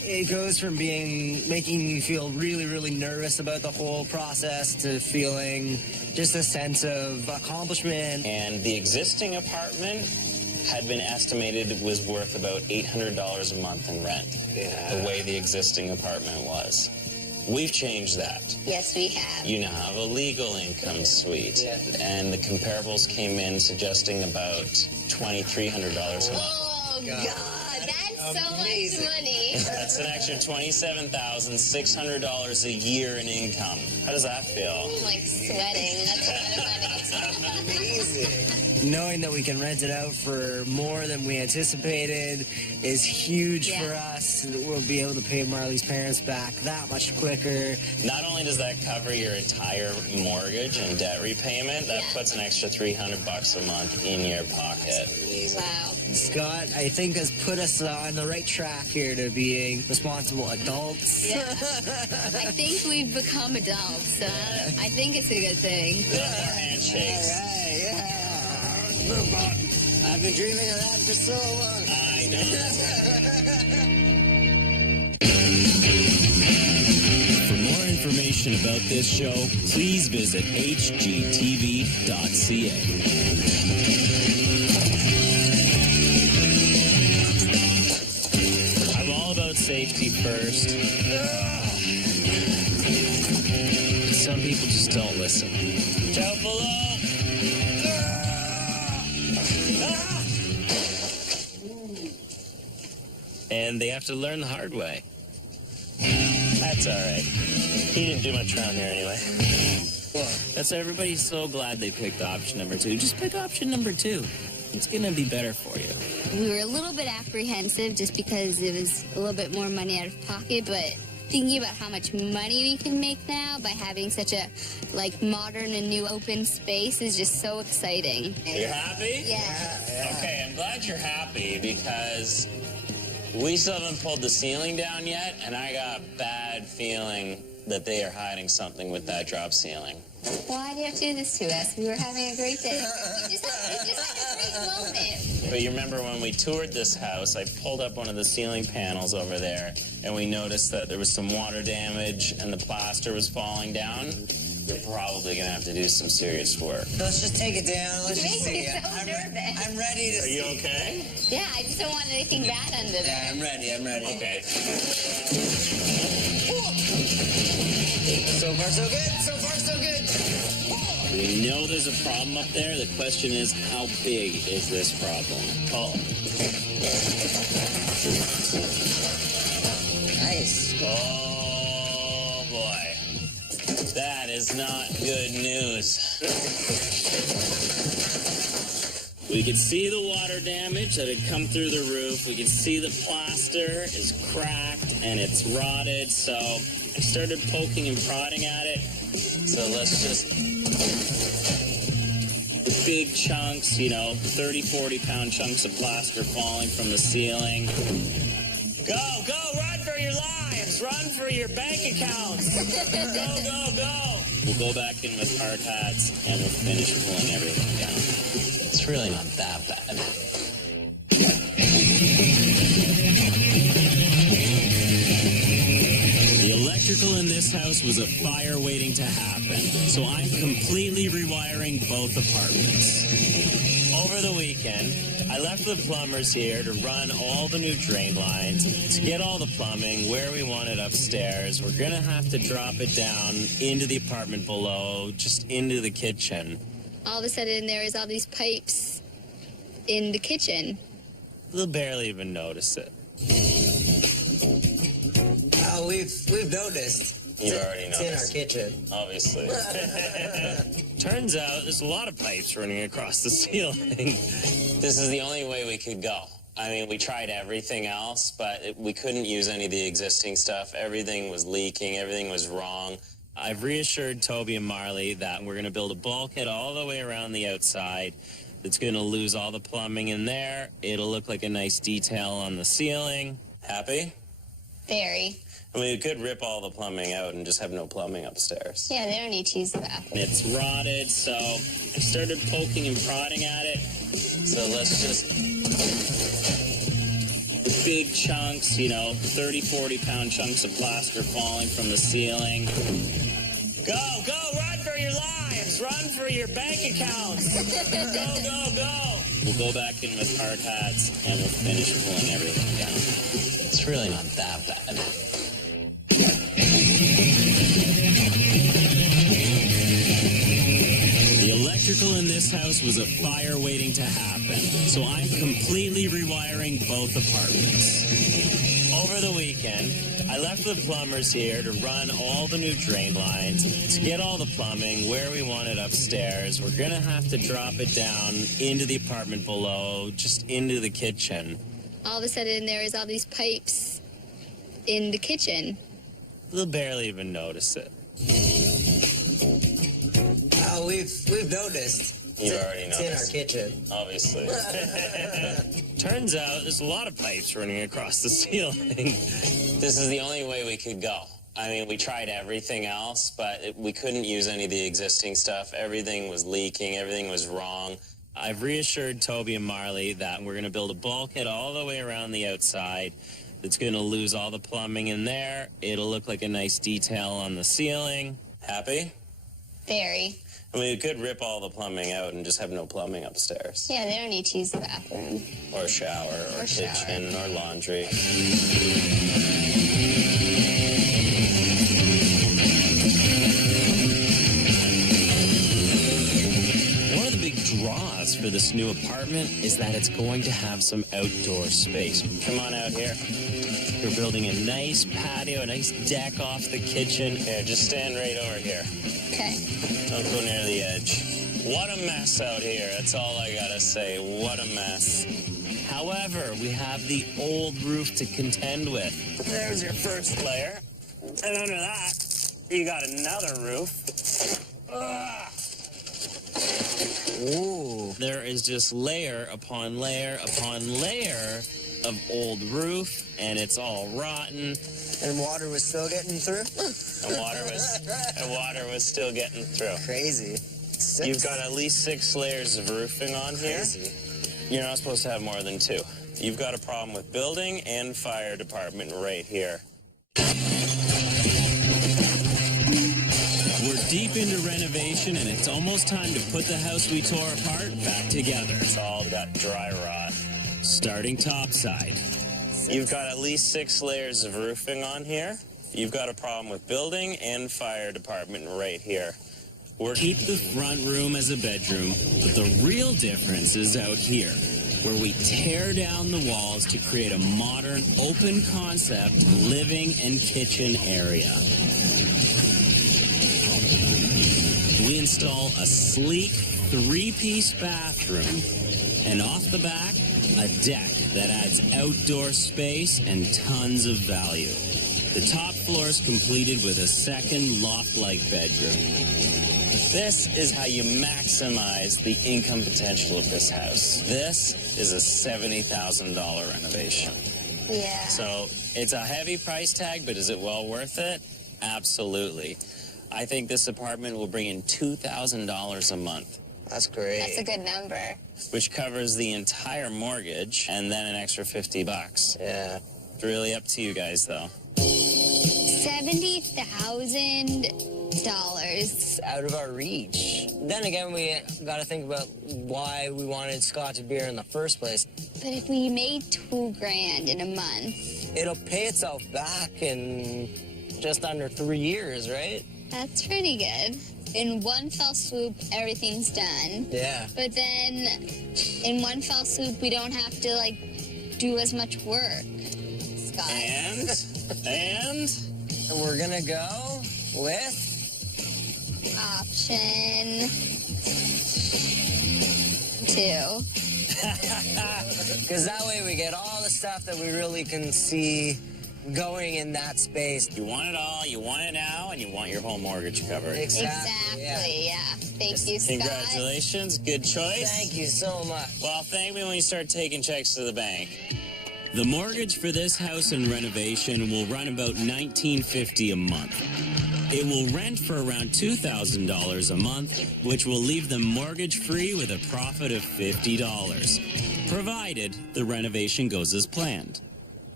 it goes from making you feel really, really nervous about the whole process to feeling just a sense of accomplishment. And the existing apartment had been estimated it was worth about $800 a month in rent. The way the existing apartment was. We've changed that. Yes, we have. You now have a legal income suite. Yeah. And the comparables came in suggesting about $2,300 a month. Oh, God, that's so amazing. much money. That's an extra $27,600 a year in income. How does that feel? I'm like sweating. That's a lot of money. Amazing. Knowing that we can rent it out for more than we anticipated is huge for us. We'll be able to pay Marley's parents back that much quicker. Not only does that cover your entire mortgage and debt repayment, that puts an extra $300 a month in your pocket. Wow. Scott, I think, has put us on the right track here to being responsible adults. Yeah. I think we've become adults, so I think it's a good thing. No more handshakes. Right, yeah. I've been dreaming of that for so long. I know. For more information about this show, please visit hgtv.ca. I'm all about safety first. Some people just don't listen. Ciao, below. And they have to learn the hard way. That's all right. He didn't do much around here anyway. That's why everybody's so glad they picked option number 2. Just pick option number 2. It's going to be better for you. We were a little bit apprehensive just because it was a little bit more money out of pocket, but thinking about how much money we can make now by having such a modern and new open space is just so exciting. You're happy? Yeah. Okay, I'm glad you're happy because we still haven't pulled the ceiling down yet, and I got a bad feeling that they are hiding something with that drop ceiling. Why do you have to do this to us? We were having a great day. We just had a great moment. But you remember when we toured this house, I pulled up one of the ceiling panels over there, and we noticed that there was some water damage and the plaster was falling down. You're probably going to have to do some serious work. Let's just take it down. Let's just see You're it. so nervous. I'm ready to Are you okay? Yeah, I just don't want anything bad under there. Yeah, I'm ready. Okay. So far, so good. So far, so good. We know there's a problem up there. The question is, how big is this problem? Oh. Nice. Oh, boy. That is not good news. We could see the water damage that had come through the roof. We could see the plaster is cracked and it's rotted. So I started poking and prodding at it. So let's just... Big chunks, 30, 40-pound chunks of plaster falling from the ceiling. Go, run for your lives! Run for your bank accounts! Go! We'll go back in with hard hats and we'll finish pulling everything down. It's really not that bad. The electrical in this house was a fire waiting to happen, so I'm completely rewiring both apartments. Over the weekend, I left the plumbers here to run all the new drain lines, to get all the plumbing where we want it upstairs. We're going to have to drop it down into the apartment below, just into the kitchen. All of a sudden, there is all these pipes in the kitchen. They'll barely even notice it. Oh, we've noticed. You've already It's in our noticed. kitchen. Obviously. Turns out there's a lot of pipes running across the ceiling. This is the only way we could go. I mean, we tried everything else, but we couldn't use any of the existing stuff. Everything was leaking. Everything was wrong. I've reassured Toby and Marley that we're going to build a bulkhead all the way around the outside. It's going to lose all the plumbing in there. It'll look like a nice detail on the ceiling. Happy? Very. I mean, we could rip all the plumbing out and just have no plumbing upstairs. Yeah, they don't need to use the bathroom. And it's rotted, so I started poking and prodding at it. So let's just... big chunks, 30, 40-pound chunks of plaster falling from the ceiling. Go, run for your lives! Run for your bank accounts! Go! We'll go back in with hard hats, and we'll finish pulling everything down. It's really not that bad. The electrical in this house was a fire waiting to happen, so I'm completely rewiring both apartments. Over the weekend, I left the plumbers here to run all the new drain lines, to get all the plumbing where we want it upstairs. We're going to have to drop it down into the apartment below, just into the kitchen. All of a sudden, there is all these pipes in the kitchen. They'll barely even notice it. Oh, we've noticed. You've already It's in our noticed. kitchen. Obviously. Turns out there's a lot of pipes running across the ceiling. This is the only way we could go. I mean, we tried everything else, but we couldn't use any of the existing stuff. Everything was leaking. Everything was wrong. I've reassured Toby and Marley that we're going to build a bulkhead all the way around the outside. It's going to lose all the plumbing in there. It'll look like a nice detail on the ceiling. Happy? Very. I mean, we could rip all the plumbing out and just have no plumbing upstairs. Yeah, they don't need to use the bathroom. Or shower, or kitchen, or laundry. One of the big draws for this new apartment is that it's going to have some outdoor space. Come on out here. We're building a nice patio, a nice deck off the kitchen. Here, just stand right over here. Okay. Don't go near the edge. What a mess out here. That's all I gotta say. What a mess. However, we have the old roof to contend with. There's your first layer. And under that, you got another roof. Ugh. Ooh. There is just layer upon layer upon layer of old roof, and it's all rotten. And water was still getting through? And water was still getting through. Crazy. You've got at least 6 layers of roofing on here. Crazy. You're not supposed to have more than 2. You've got a problem with building and fire department right here. We're deep into renovation, and it's almost time to put the house we tore apart back together. It's all got dry rot. Starting topside. You've got at least 6 layers of roofing on here. You've got a problem with building and fire department right here. We're keep the front room as a bedroom, but the real difference is out here, where we tear down the walls to create a modern, open concept living and kitchen area. We install a sleek 3-piece bathroom, and off the back, a deck that adds outdoor space and tons of value. The top floor is completed with a second loft-like bedroom. This is how you maximize the income potential of this house. This is a $70,000 renovation. Yeah. So it's a heavy price tag, but is it well worth it? Absolutely. I think this apartment will bring in $2,000 a month. That's great. That's a good number. Which covers the entire mortgage and then an extra $50. Yeah. It's really up to you guys, though. $70,000. It's out of our reach. Then again, we got to think about why we wanted Scotch beer in the first place. But if we made $2,000 in a month, It'll pay itself back in just under 3 years, right? that's pretty good. In one fell swoop, everything's done. Yeah. But then, in one fell swoop, we don't have to, do as much work. Scott. And We're going to go with... Option 2. Because that way we get all the stuff that we really can see going in that space. you want it all, you want it now, and you want your whole mortgage covered. Exactly, yeah. Thank you, Scott. Congratulations, good choice. Thank you so much. Well, thank me when you start taking checks to the bank. The mortgage for this house and renovation will run about $1,950 a month. It will rent for around $2,000 a month, which will leave them mortgage-free with a profit of $50, provided the renovation goes as planned.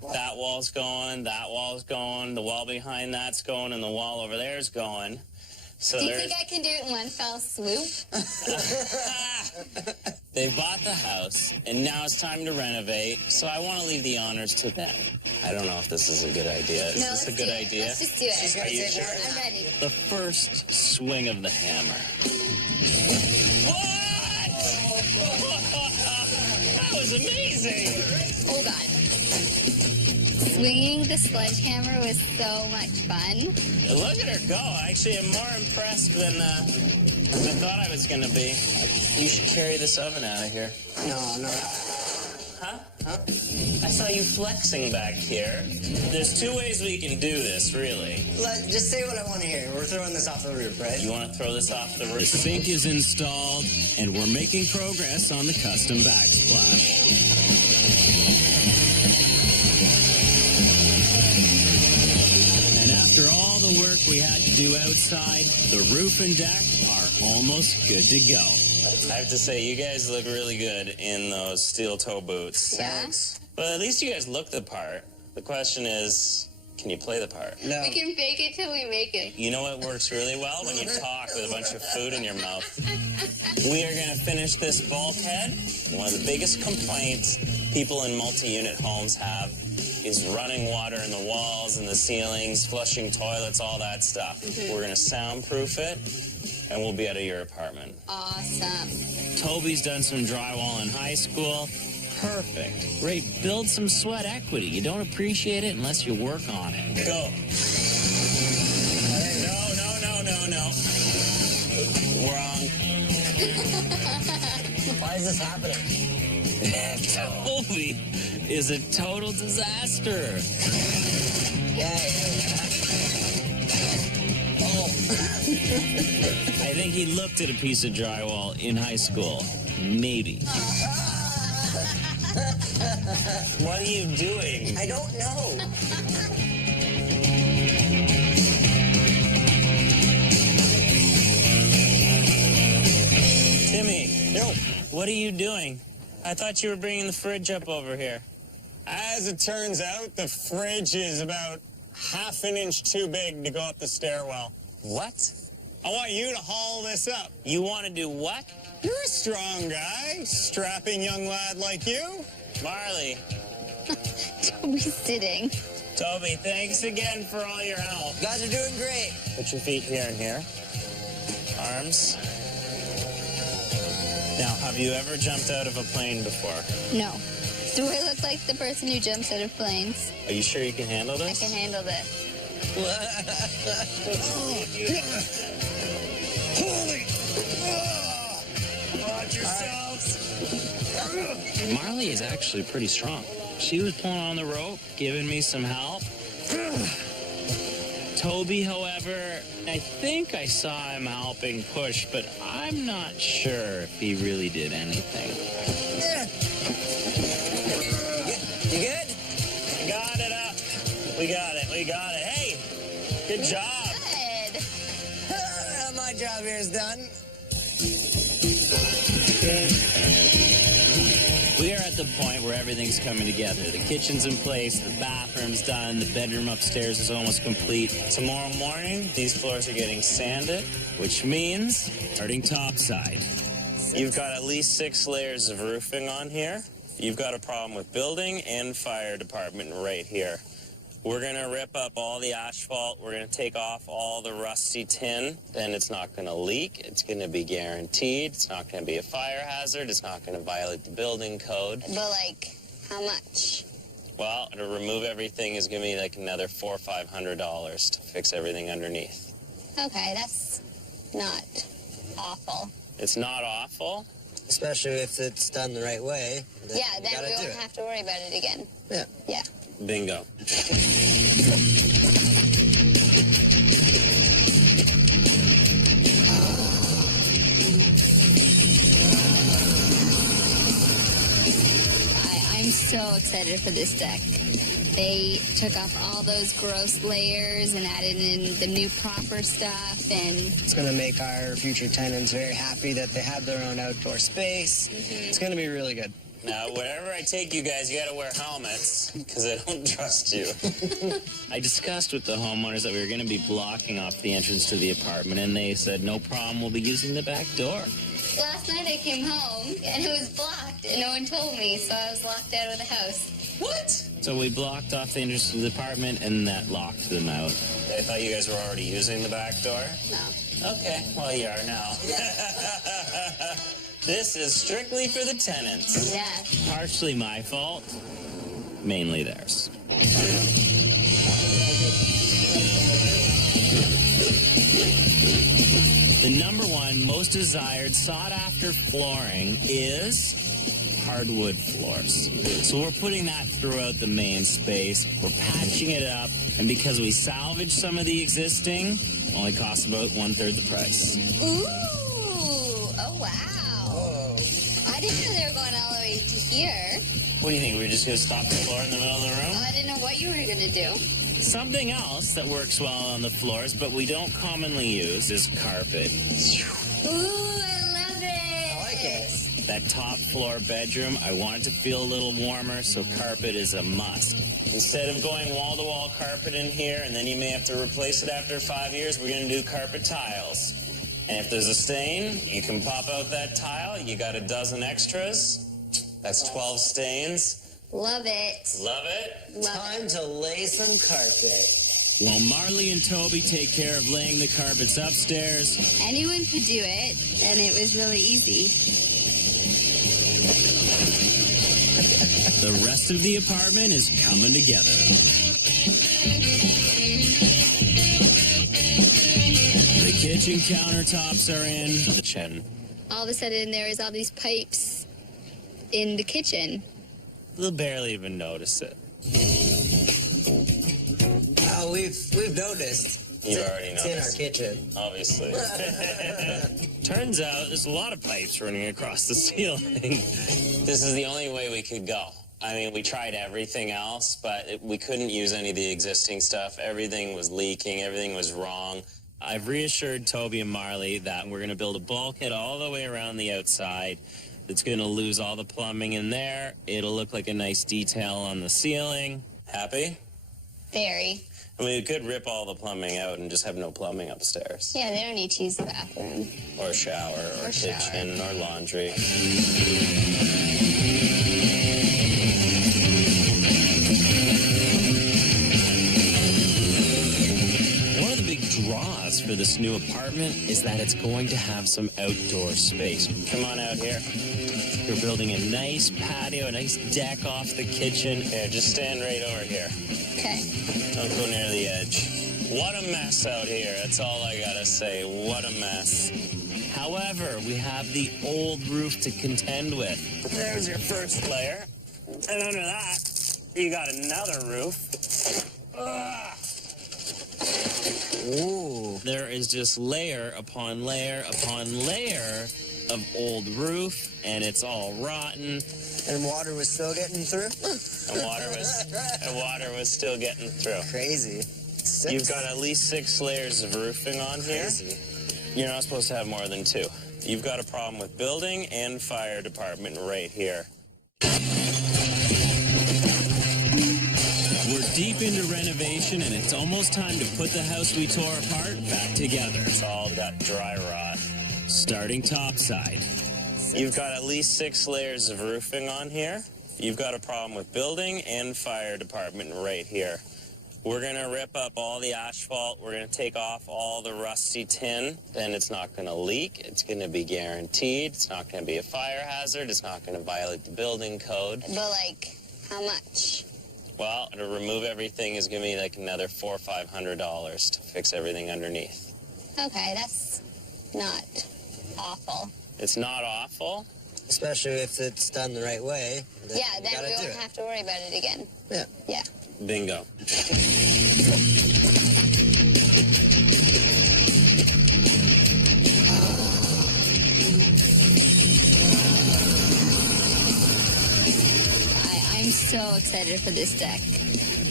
That wall's going, the wall behind that's going, and the wall over there's going. So Do you think I can do it in one fell swoop? They bought the house, and now it's time to renovate, so I want to leave the honors to them. I don't know if this is a good idea. Is this a good idea? Let's just do it. She's gonna Are you take sure? one. I'm ready. The first swing of the hammer. What? That was amazing! Oh, God. Swinging the sledgehammer was so much fun. Look at her go. Actually, I'm more impressed than I thought I was going to be. You should carry this oven out of here. No. Huh? I saw you flexing back here. There's two ways we can do this, really. Just say what I want to hear. We're throwing this off the roof, right? You want to throw this off the roof? The sink is installed, and we're making progress on the custom backsplash. And after all the work we had to do outside, the roof and deck are almost good to go. I have to say, you guys look really good in those steel toe boots. Thanks. But at least you guys look the part. The question is, can you play the part? No. We can fake it till we make it. You know what works really well? When you talk with a bunch of food in your mouth. We are going to finish this bulkhead. One of the biggest complaints people in multi-unit homes have is running water in the walls and the ceilings, flushing toilets, all that stuff. We're going to soundproof it, and we'll be out of your apartment. Awesome. Toby's done some drywall in high school. Perfect. Ray, build some sweat equity. You don't appreciate it unless you work on it. Go. No. Wrong. Why is this happening? Toby is a total disaster. I think he looked at a piece of drywall in high school. Maybe. What are you doing? I don't know. Timmy. Yo, What are you doing? I thought you were bringing the fridge up over here. as it turns out, the fridge is about half an inch too big to go up the stairwell. What? I want you to haul this up. You want to do what? You're a strong guy, strapping young lad like you. Marley. Toby's sitting. Toby, thanks again for all your help. You guys are doing great. Put your feet here and here. Arms. Now, have you ever jumped out of a plane before? No. Do I look like the person who jumps out of planes? Are you sure you can handle I this? can handle this. Holy! Watch yourselves. Marley is actually pretty strong. She was pulling on the rope, giving me some help. Toby, however, I think I saw him helping push, but I'm not sure if he really did anything. You good? Got it up. We got it. Hey, good job. Good. My job here is done. We are at the point where everything's coming together. The kitchen's in place, the bathroom's done, the bedroom upstairs is almost complete. Tomorrow morning, these floors are getting sanded, which means starting topside. You've got at least 6 layers of roofing on here. You've got a problem with building and fire department right here. We're going to rip up all the asphalt. We're going to take off all the rusty tin. Then it's not going to leak. It's going to be guaranteed. It's not going to be a fire hazard. It's not going to violate the building code. But, like, how much? Well, to remove everything is going to be like another $400 or $500 to fix everything underneath. Okay, that's not awful. It's not awful. Especially if it's done the right way. Yeah, you then gotta we do won't it. have to worry about it again. Yeah. Yeah. Bingo. I'm so excited for this deck. They took off all those gross layers and added in the new proper stuff, and It's going to make our future tenants very happy that they have their own outdoor space. It's going to be really good. Now, wherever I take you guys, you gotta wear helmets, because I don't trust you. I discussed with the homeowners that we were gonna be blocking off the entrance to the apartment, and they said, no problem, we'll be using the back door. Last night I came home and it was blocked and no one told me, so I was locked out of the house. What? So we blocked off the entrance to the apartment, and that locked them out. I thought you guys were already using the back door? No. Okay, well, you are now. This is strictly for the tenants. Yeah. Partially my fault, mainly theirs. The number one most desired, sought-after flooring is hardwood floors. So we're putting that throughout the main space. We're patching it up, and because we salvaged some of the existing, only costs about 1/3 the price. Ooh. Oh, wow. I didn't know they were going all the way to here. What do you think? We're just going to stop the floor in the middle of the room? I didn't know what you were going to do. Something else that works well on the floors, but we don't commonly use, is carpet. Ooh, I love it. I like it. That top floor bedroom, I want it to feel a little warmer, so carpet is a must. Instead of going wall-to-wall carpet in here, and then you may have to replace it after 5 years, we're going to do carpet tiles. And if there's a stain, you can pop out that tile. You got a dozen extras. That's 12 stains. Love it. Love it? Love Time to lay some carpet. While Marley and Toby take care of laying the carpets upstairs, it. Anyone could do it, and it was really easy. the rest of the apartment is coming together. The kitchen countertops are in. The kitchen. All of a sudden, there was all these pipes in the kitchen. They'll barely even notice it. Oh, we've noticed. You've already It's in our noticed. kitchen. Obviously. Turns out there's a lot of pipes running across the ceiling. This is the only way we could go. I mean, we tried everything else, but we couldn't use any of the existing stuff. Everything was leaking. Everything was wrong. I've reassured Toby and Marley that we're going to build a bulkhead all the way around the outside. It's going to lose all the plumbing in there. It'll look like a nice detail on the ceiling. Happy? Very. I mean, we could rip all the plumbing out and just have no plumbing upstairs. Yeah, they don't need to use the bathroom. Or shower, or kitchen, or laundry. One of the big draws for this new apartment is that it's going to have some outdoor space. Come on out here. We're building a nice patio, a nice deck off the kitchen. Here, just stand right over here. Okay. Don't go near the edge. What a mess out here. That's all I gotta say. What a mess. However, we have the old roof to contend with. There's your first layer. And under that, you got another roof. Ugh. Ooh. There is just layer upon layer upon layer of old roof, and it's all rotten. And water was still getting through? And water was still getting through. Crazy. You've got at least 6 layers of roofing on here. Crazy. You're not supposed to have more than 2. You've got a problem with building and fire department right here. We're deep into renovation, and it's almost time to put the house we tore apart back together. It's all got dry rot. Starting topside. You've got at least 6 layers of roofing on here. You've got a problem with building and fire department right here. We're going to rip up all the asphalt. We're going to take off all the rusty tin. Then it's not going to leak. It's going to be guaranteed. It's not going to be a fire hazard. It's not going to violate the building code. But, like, how much? Well, to remove everything is going to be like another $400 or $500 to fix everything underneath. Okay, that's not awful. It's not awful. Especially if it's done the right way. Yeah, you then gotta we do won't it. have to worry about it again. Yeah. Yeah. Bingo. I'm so excited for this deck.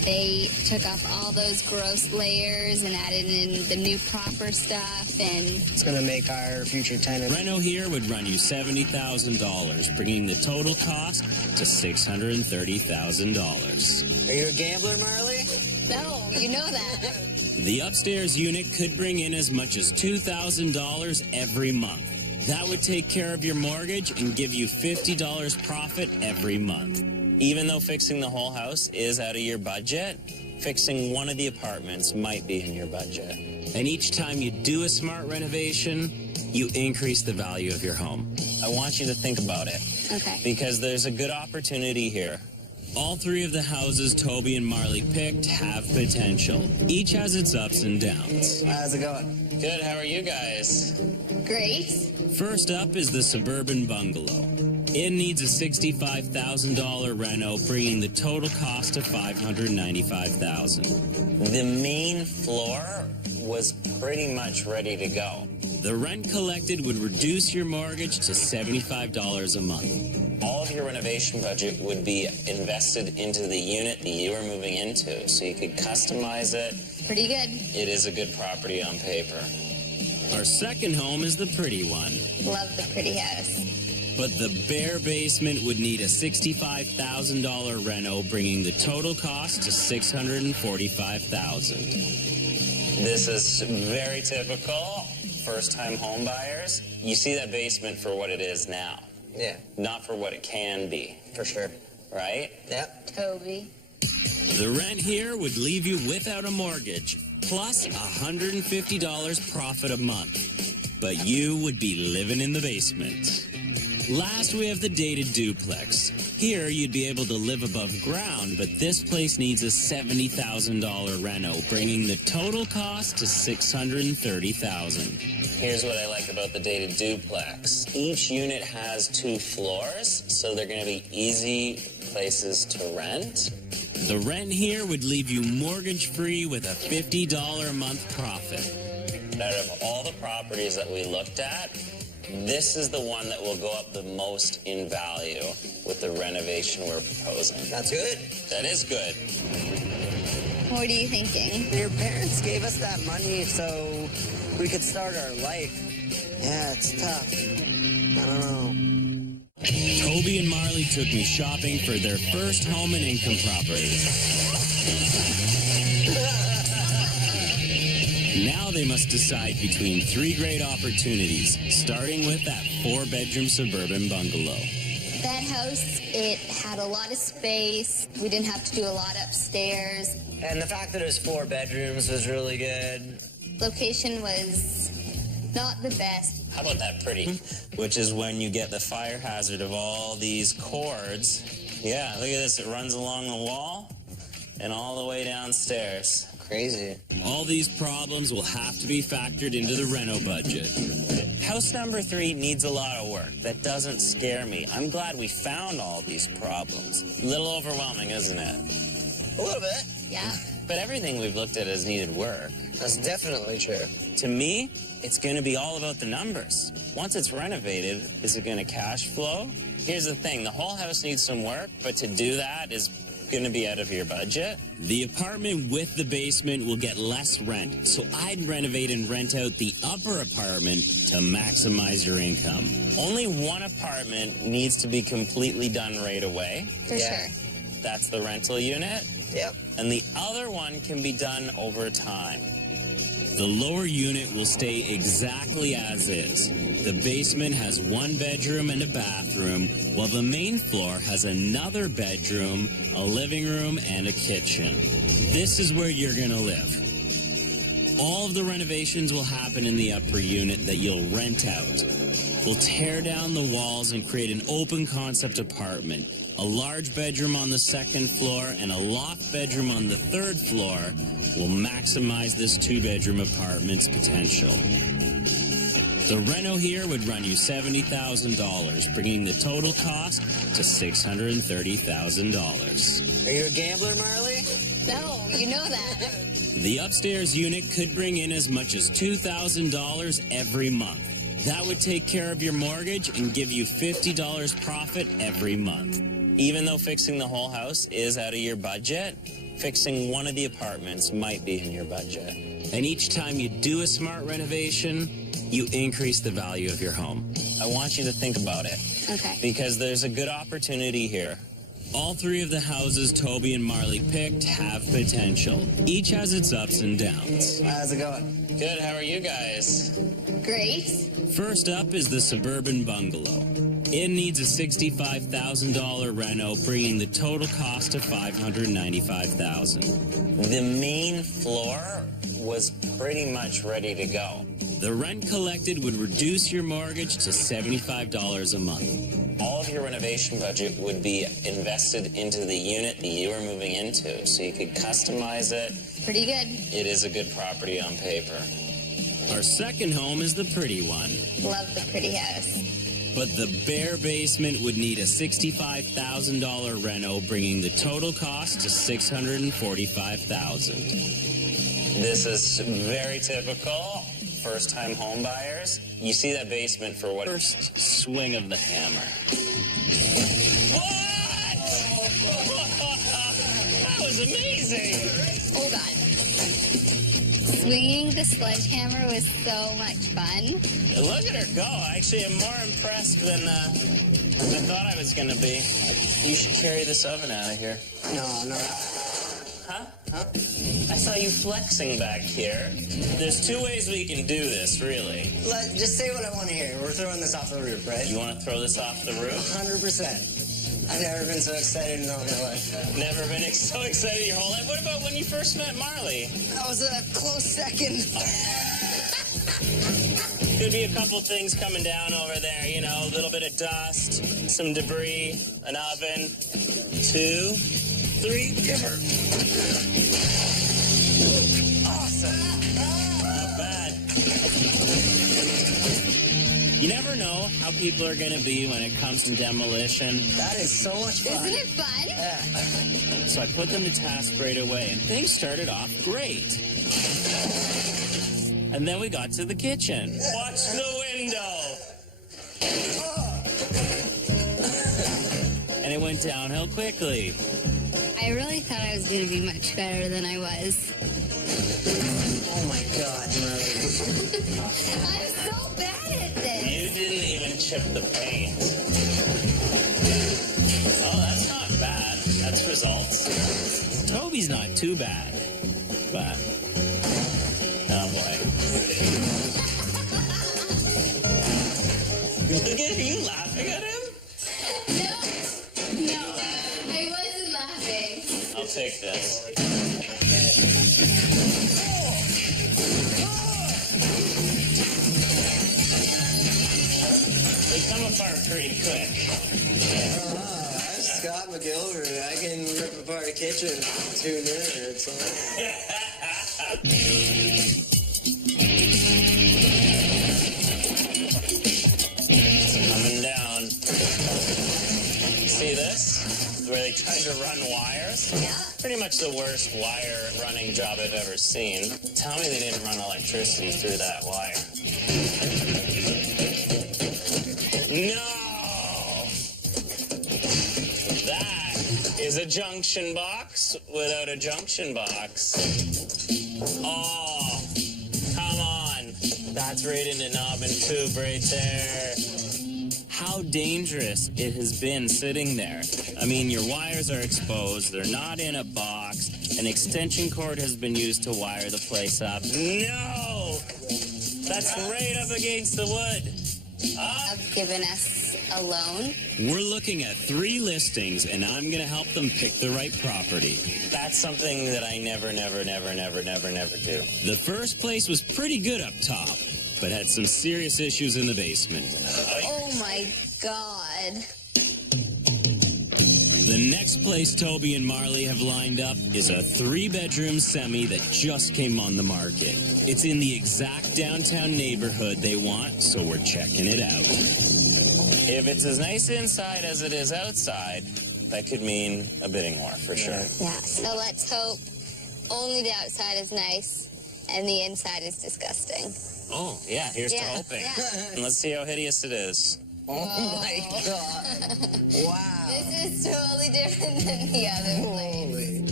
They took off all those gross layers and added in the new proper stuff, and It's going to make our future tenant. Reno here would run you $70,000, bringing the total cost to $630,000. Are you a gambler, Marley? no, you know that. The upstairs unit could bring in as much as $2,000 every month. That would take care of your mortgage and give you $50 profit every month. Even though fixing the whole house is out of your budget, fixing one of the apartments might be in your budget. And each time you do a smart renovation, you increase the value of your home. I want you to think about it. Okay. Because there's a good opportunity here. All three of the houses Toby and Marley picked have potential. Each has its ups and downs. How's it going? Good, how are you guys? Great. First up is the suburban bungalow. It needs a $65,000 reno, bringing the total cost to $595,000. The main floor was pretty much ready to go. The rent collected would reduce your mortgage to $75 a month. All of your renovation budget would be invested into the unit that you are moving into, so you could customize it. Pretty good. It is a good property on paper. Our second home is the pretty one. Love the pretty house. But the bare basement would need a $65,000 reno, bringing the total cost to $645,000. This is very typical first-time home buyers. You see that basement for what it is now, Yeah, not for what it can be, for sure. right? Yep. Toby. The rent here would leave you without a mortgage, plus $150 profit a month. But you would be living in the basement. Last, we have the dated duplex. Here, you'd be able to live above ground, but this place needs a $70,000 reno, bringing the total cost to $630,000. Here's what I like about the dated duplex. Each unit has 2 floors, so they're going to be easy places to rent. The rent here would leave you mortgage-free with a $50 a month profit. Out of all the properties that we looked at, this is the one that will go up the most in value with the renovation we're proposing. That's good. That is good. What are you thinking? Your parents gave us that money so we could start our life. Yeah, it's tough. I don't know. Toby and Marley took me shopping for their first home and income property. Now they must decide between 3 great opportunities, starting with that 4-bedroom suburban bungalow. That house, it had a lot of space. We didn't have to do a lot upstairs. And the fact that it was 4 bedrooms was really good. Location was not the best. How about that pretty? Which is when you get the fire hazard of all these cords. Yeah, look at this. It runs along the wall and all the way downstairs. Crazy. All these problems will have to be factored into the reno budget. House number 3 needs a lot of work. That doesn't scare me. I'm glad we found all these problems. A little overwhelming, isn't it? A little bit. Yeah. But everything we've looked at has needed work. That's definitely true. To me, it's going to be all about the numbers. Once it's renovated, is it going to cash flow? Here's the thing. The whole house needs some work, but to do that is going to be out of your budget. The apartment with the basement will get less rent, so I'd renovate and rent out the upper apartment to maximize your income. Only one apartment needs to be completely done right away. For sure. That's the rental unit. Yep. And the other one can be done over time. The lower unit will stay exactly as is. The basement has 1 bedroom and a bathroom, while the main floor has another bedroom, a living room, and a kitchen. This is where you're going to live. All of the renovations will happen in the upper unit that you'll rent out. We'll tear down the walls and create an open concept apartment. A large bedroom on the 2nd floor and a loft bedroom on the 3rd floor will maximize this 2-bedroom apartment's potential. The reno here would run you $70,000, bringing the total cost to $630,000. Are you a gambler, Marley? No, you know that. The upstairs unit could bring in as much as $2,000 every month. That would take care of your mortgage and give you $50 profit every month. Even though fixing the whole house is out of your budget, fixing one of the apartments might be in your budget. And each time you do a smart renovation, you increase the value of your home. I want you to think about it. Okay. Because there's a good opportunity here. All three of the houses Toby and Marley picked have potential. Each has its ups and downs. How's it going? Good, how are you guys? Great. First up is the suburban bungalow. It needs a $65,000 reno, bringing the total cost to $595,000. The main floor was pretty much ready to go. The rent collected would reduce your mortgage to $75 a month. All of your renovation budget would be invested into the unit that you are moving into, so you could customize it. Pretty good. It is a good property on paper. Our second home is the pretty one. Love the pretty house. But the bare basement would need a $65,000 reno, bringing the total cost to $645,000. This is very typical. First-time home buyers. You see that basement for what? First swing of the hammer. What? That was amazing. Oh, God. Swinging the sledgehammer was so much fun. Look at her go. Actually, I'm more impressed than I thought I was going to be. You should carry this oven out of here. No. Huh? I saw you flexing back here. There's two ways we can do this, really. Just say what I want to hear. We're throwing this off the roof, right? You want to throw this off the roof? 100%. I've never been so excited in all my life. Never been so excited your whole life. What about when you first met Marley? That was a close second. Could be a couple things coming down over there, you know, a little bit of dust, some debris, an oven, 2, 3, give her. Awesome. Not bad. You never know how people are going to be when it comes to demolition. That is so much fun. Isn't it fun? Yeah. So I put them to task right away, and things started off great. And then we got to the kitchen. Watch the window. And it went downhill quickly. I really thought I was going to be much better than I was. Oh my God, Marley. I'm so bad at this. You didn't even chip the paint. Oh, that's not bad. That's results. Toby's not too bad, but oh boy. Look at you laughing at him. No, I wasn't laughing. I'll take this. They come apart pretty quick. Scott McGilvery, I can rip apart a kitchen in 2 minutes. Coming down. See this? Where they tried to run wires? Yeah. Pretty much the worst wire running job I've ever seen. Tell me they didn't run electricity through that wire. No! That is a junction box without a junction box. Oh, come on. That's right into knob and tube right there. How dangerous it has been sitting there. I mean, your wires are exposed. They're not in a box. An extension cord has been used to wire the place up. No! That's right up against the wood. Have given us a loan. We're looking at 3 listings, and I'm going to help them pick the right property. That's something that I never do. The first place was pretty good up top, but had some serious issues in the basement. Oh my God. The next place Toby and Marley have lined up is a 3-bedroom semi that just came on the market. It's in the exact downtown neighborhood they want, so we're checking it out. If it's as nice inside as it is outside, that could mean a bidding war for sure. Yeah, so let's hope only the outside is nice and the inside is disgusting. Oh, yeah, here's to hoping. Yeah. And let's see how hideous it is. Oh my God. Wow. This is totally different than the other place. Holy.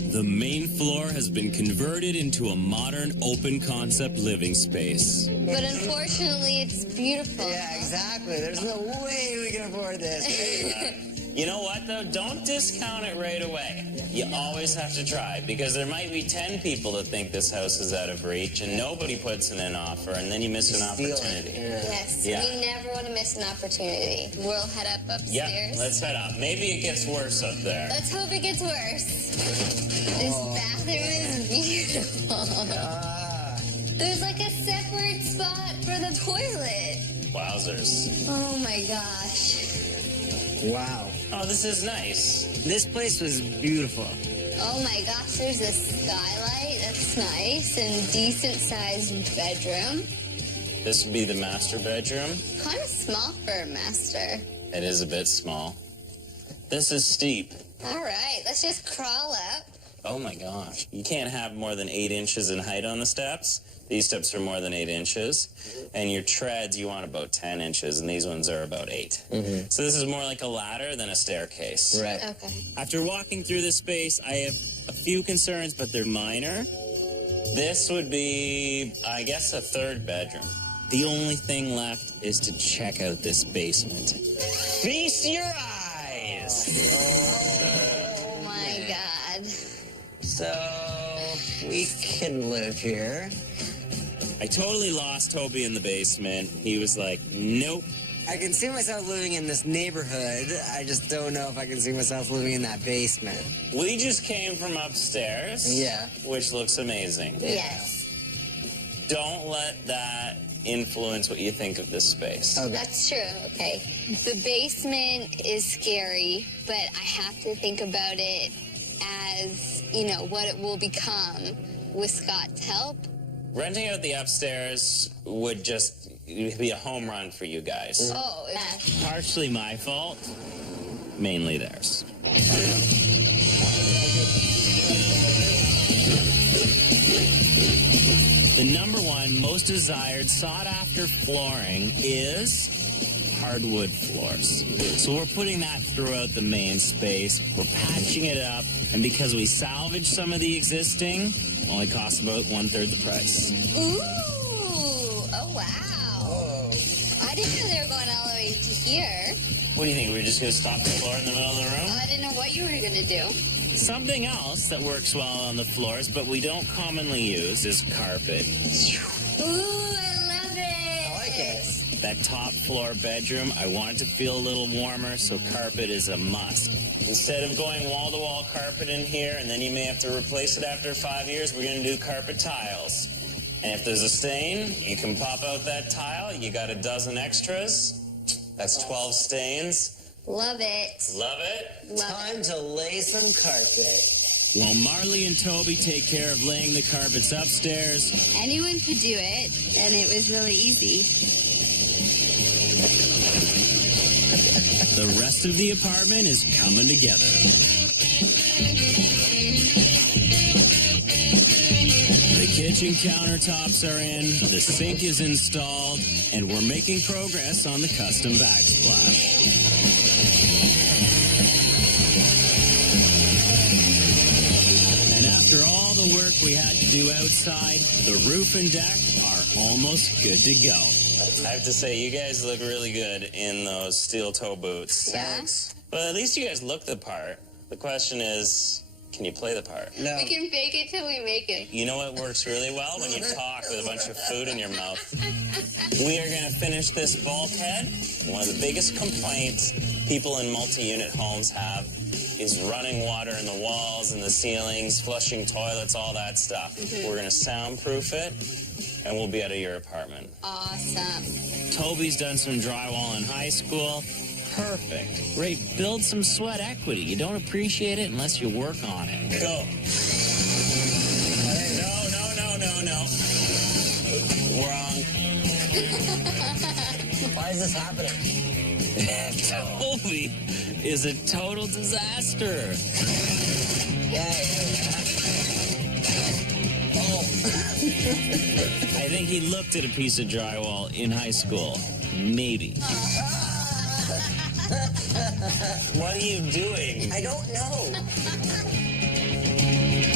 The main floor has been converted into a modern open concept living space. But unfortunately, it's beautiful. Yeah, exactly. There's no way we can afford this. You know what, though? Don't discount it right away. You always have to try, because there might be 10 people that think this house is out of reach, and nobody puts in an offer, and then you miss an opportunity. Yes, Yeah. we never want to miss an opportunity. We'll head up upstairs. Yeah, let's head up. Maybe it gets worse up there. Let's hope it gets worse. This bathroom is beautiful. There's like a separate spot for the toilet. Wowzers. Oh my gosh. Wow. Oh, this is nice. This place was beautiful. Oh my gosh, there's a skylight. That's nice. And decent sized bedroom. This would be the master bedroom. Kind of small for a master. It is a bit small. This is steep. All right, let's just crawl up. Oh my gosh. You can't have more than 8 inches in height on the steps. These steps are more than 8 inches. And your treads, you want about 10 inches, and these ones are about 8. So this is more like a ladder than a staircase. Right. Okay. After walking through this space, I have a few concerns, but they're minor. This would be, I guess, a 3rd bedroom. The only thing left is to check out this basement. Feast your eyes! Oh my god. So, we can live here. I totally lost Toby in the basement. He was like, nope. I can see myself living in this neighborhood. I just don't know if I can see myself living in that basement. We just came from upstairs. Yeah. Which looks amazing. Yes. Don't let that influence what you think of this space. Okay. That's true. Okay. The basement is scary, but I have to think about it as, you know, what it will become with Scott's help. Renting out the upstairs would just be a home run for you guys. Oh, yeah. Partially my fault, mainly theirs. The number one most desired, sought-after flooring is hardwood floors. So we're putting that throughout the main space. We're patching it up, and because we salvaged some of the existing, it only costs about 1/3 the price. Ooh. Oh, wow. I didn't know they were going all the way to here. What do you think? We're just going to stop the floor in the middle of the room? I didn't know what you were going to do. Something else that works well on the floors, but we don't commonly use, is carpet. Ooh, I love it. I like it. That top floor bedroom, I want it to feel a little warmer, so carpet is a must. Instead of going wall-to-wall carpet in here, and then you may have to replace it after 5 years, we're going to do carpet tiles. And if there's a stain, you can pop out that tile. You got a dozen extras. That's 12 stains. Love it. Love it? Love Time to lay some carpet. While Marley and Toby take care of laying the carpets upstairs, it. Anyone could do it, and it was really easy. the rest of the apartment is coming together. The kitchen countertops are in, the sink is installed, and we're making progress on the custom backsplash. And after all the work we had to do outside, the roof and deck are almost good to go. I have to say, you guys look really good in those steel toe boots. Thanks. Well, at least you guys look the part. The question is, can you play the part? No. We can fake it till we make it. You know what works really well? When you talk with a bunch of food in your mouth. We are going to finish this bulkhead. One of the biggest complaints people in multi-unit homes have is running water in the walls and the ceilings, flushing toilets, all that stuff. We're going to soundproof it, and we'll be out of your apartment. Awesome. Toby's done some drywall in high school. Perfect. Great. Build some sweat equity. You don't appreciate it unless you work on it. Go. No. Wrong. Why is this happening? Toby is a total disaster. I think he looked at a piece of drywall in high school. Maybe. What are you doing? I don't know.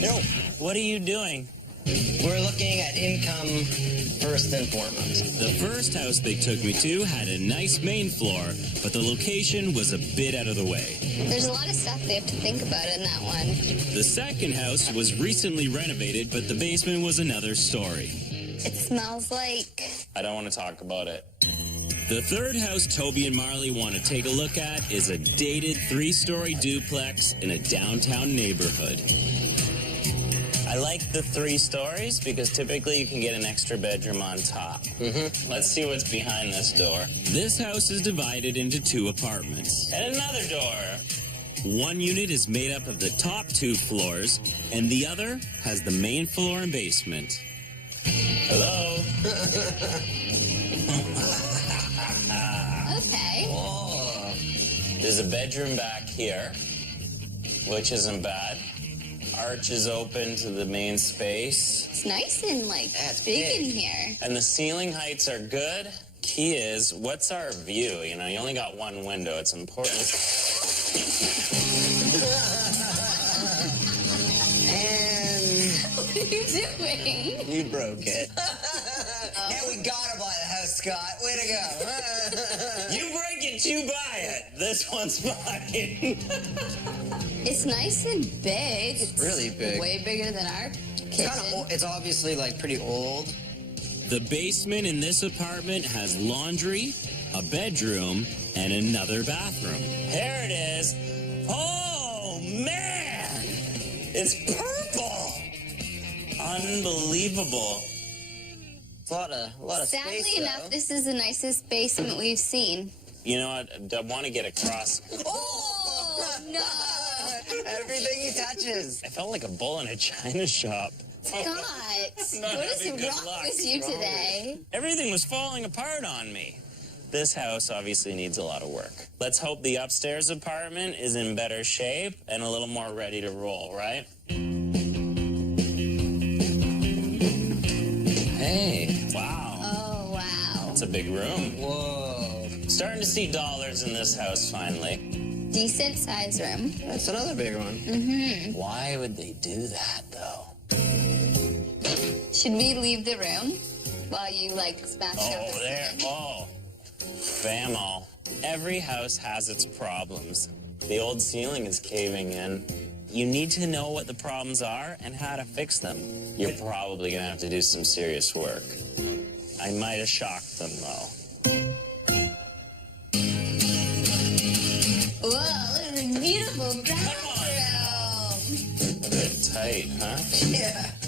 Yo, What are you doing? We're looking at income first and foremost. The first house they took me to had a nice main floor, but the location was a bit out of the way. There's a lot of stuff they have to think about in that one. The second house was recently renovated, but the basement was another story. It smells like... I don't want to talk about it. The third house Toby and Marley want to take a look at is a dated 3-story duplex in a downtown neighborhood. I like the 3 stories because typically you can get an extra bedroom on top. Let's see what's behind this door. This house is divided into 2 apartments. And another door. One unit is made up of the top 2 floors, and the other has the main floor and basement. Hello? Okay. Oh. There's a bedroom back here, which isn't bad. Arch is open to the main space. It's nice and, like, That's big big. in here. And the ceiling heights are good. Key is, what's our view? You know, you only got one window. It's important. And What are you doing? you broke it. Yeah, we gotta buy the house, Scott. Way to go. You break it, you buy it. This one's mine. It's nice and big. It's really big. Way bigger than our kitchen. It's obviously like pretty old. The basement in this apartment has laundry, a bedroom, and another bathroom. There it is. Oh, man! It's purple! Unbelievable. It's a lot of Sadly space, enough, though. this is the nicest basement we've seen. You know what? I want to get across. Oh, no! Everything he touches. I felt like a bull in a china shop. Scott, Not what is having good wrong luck. with you today? Everything was falling apart on me. This house obviously needs a lot of work. Let's hope the upstairs apartment is in better shape and a little more ready to roll, right? Hey, wow. Oh, wow. That's a big room. Whoa. Starting to see dollars in this house finally. Decent size room. That's another big one. Why would they do that, though? Should we leave the room while you, like, smash up Oh, the there. ceiling? Oh, famo. Every house has its problems. The old ceiling is caving in. You need to know what the problems are and how to fix them. You're probably going to have to do some serious work. I might have shocked them, though. Whoa, look at the beautiful bathroom. A bit tight, huh? Yeah.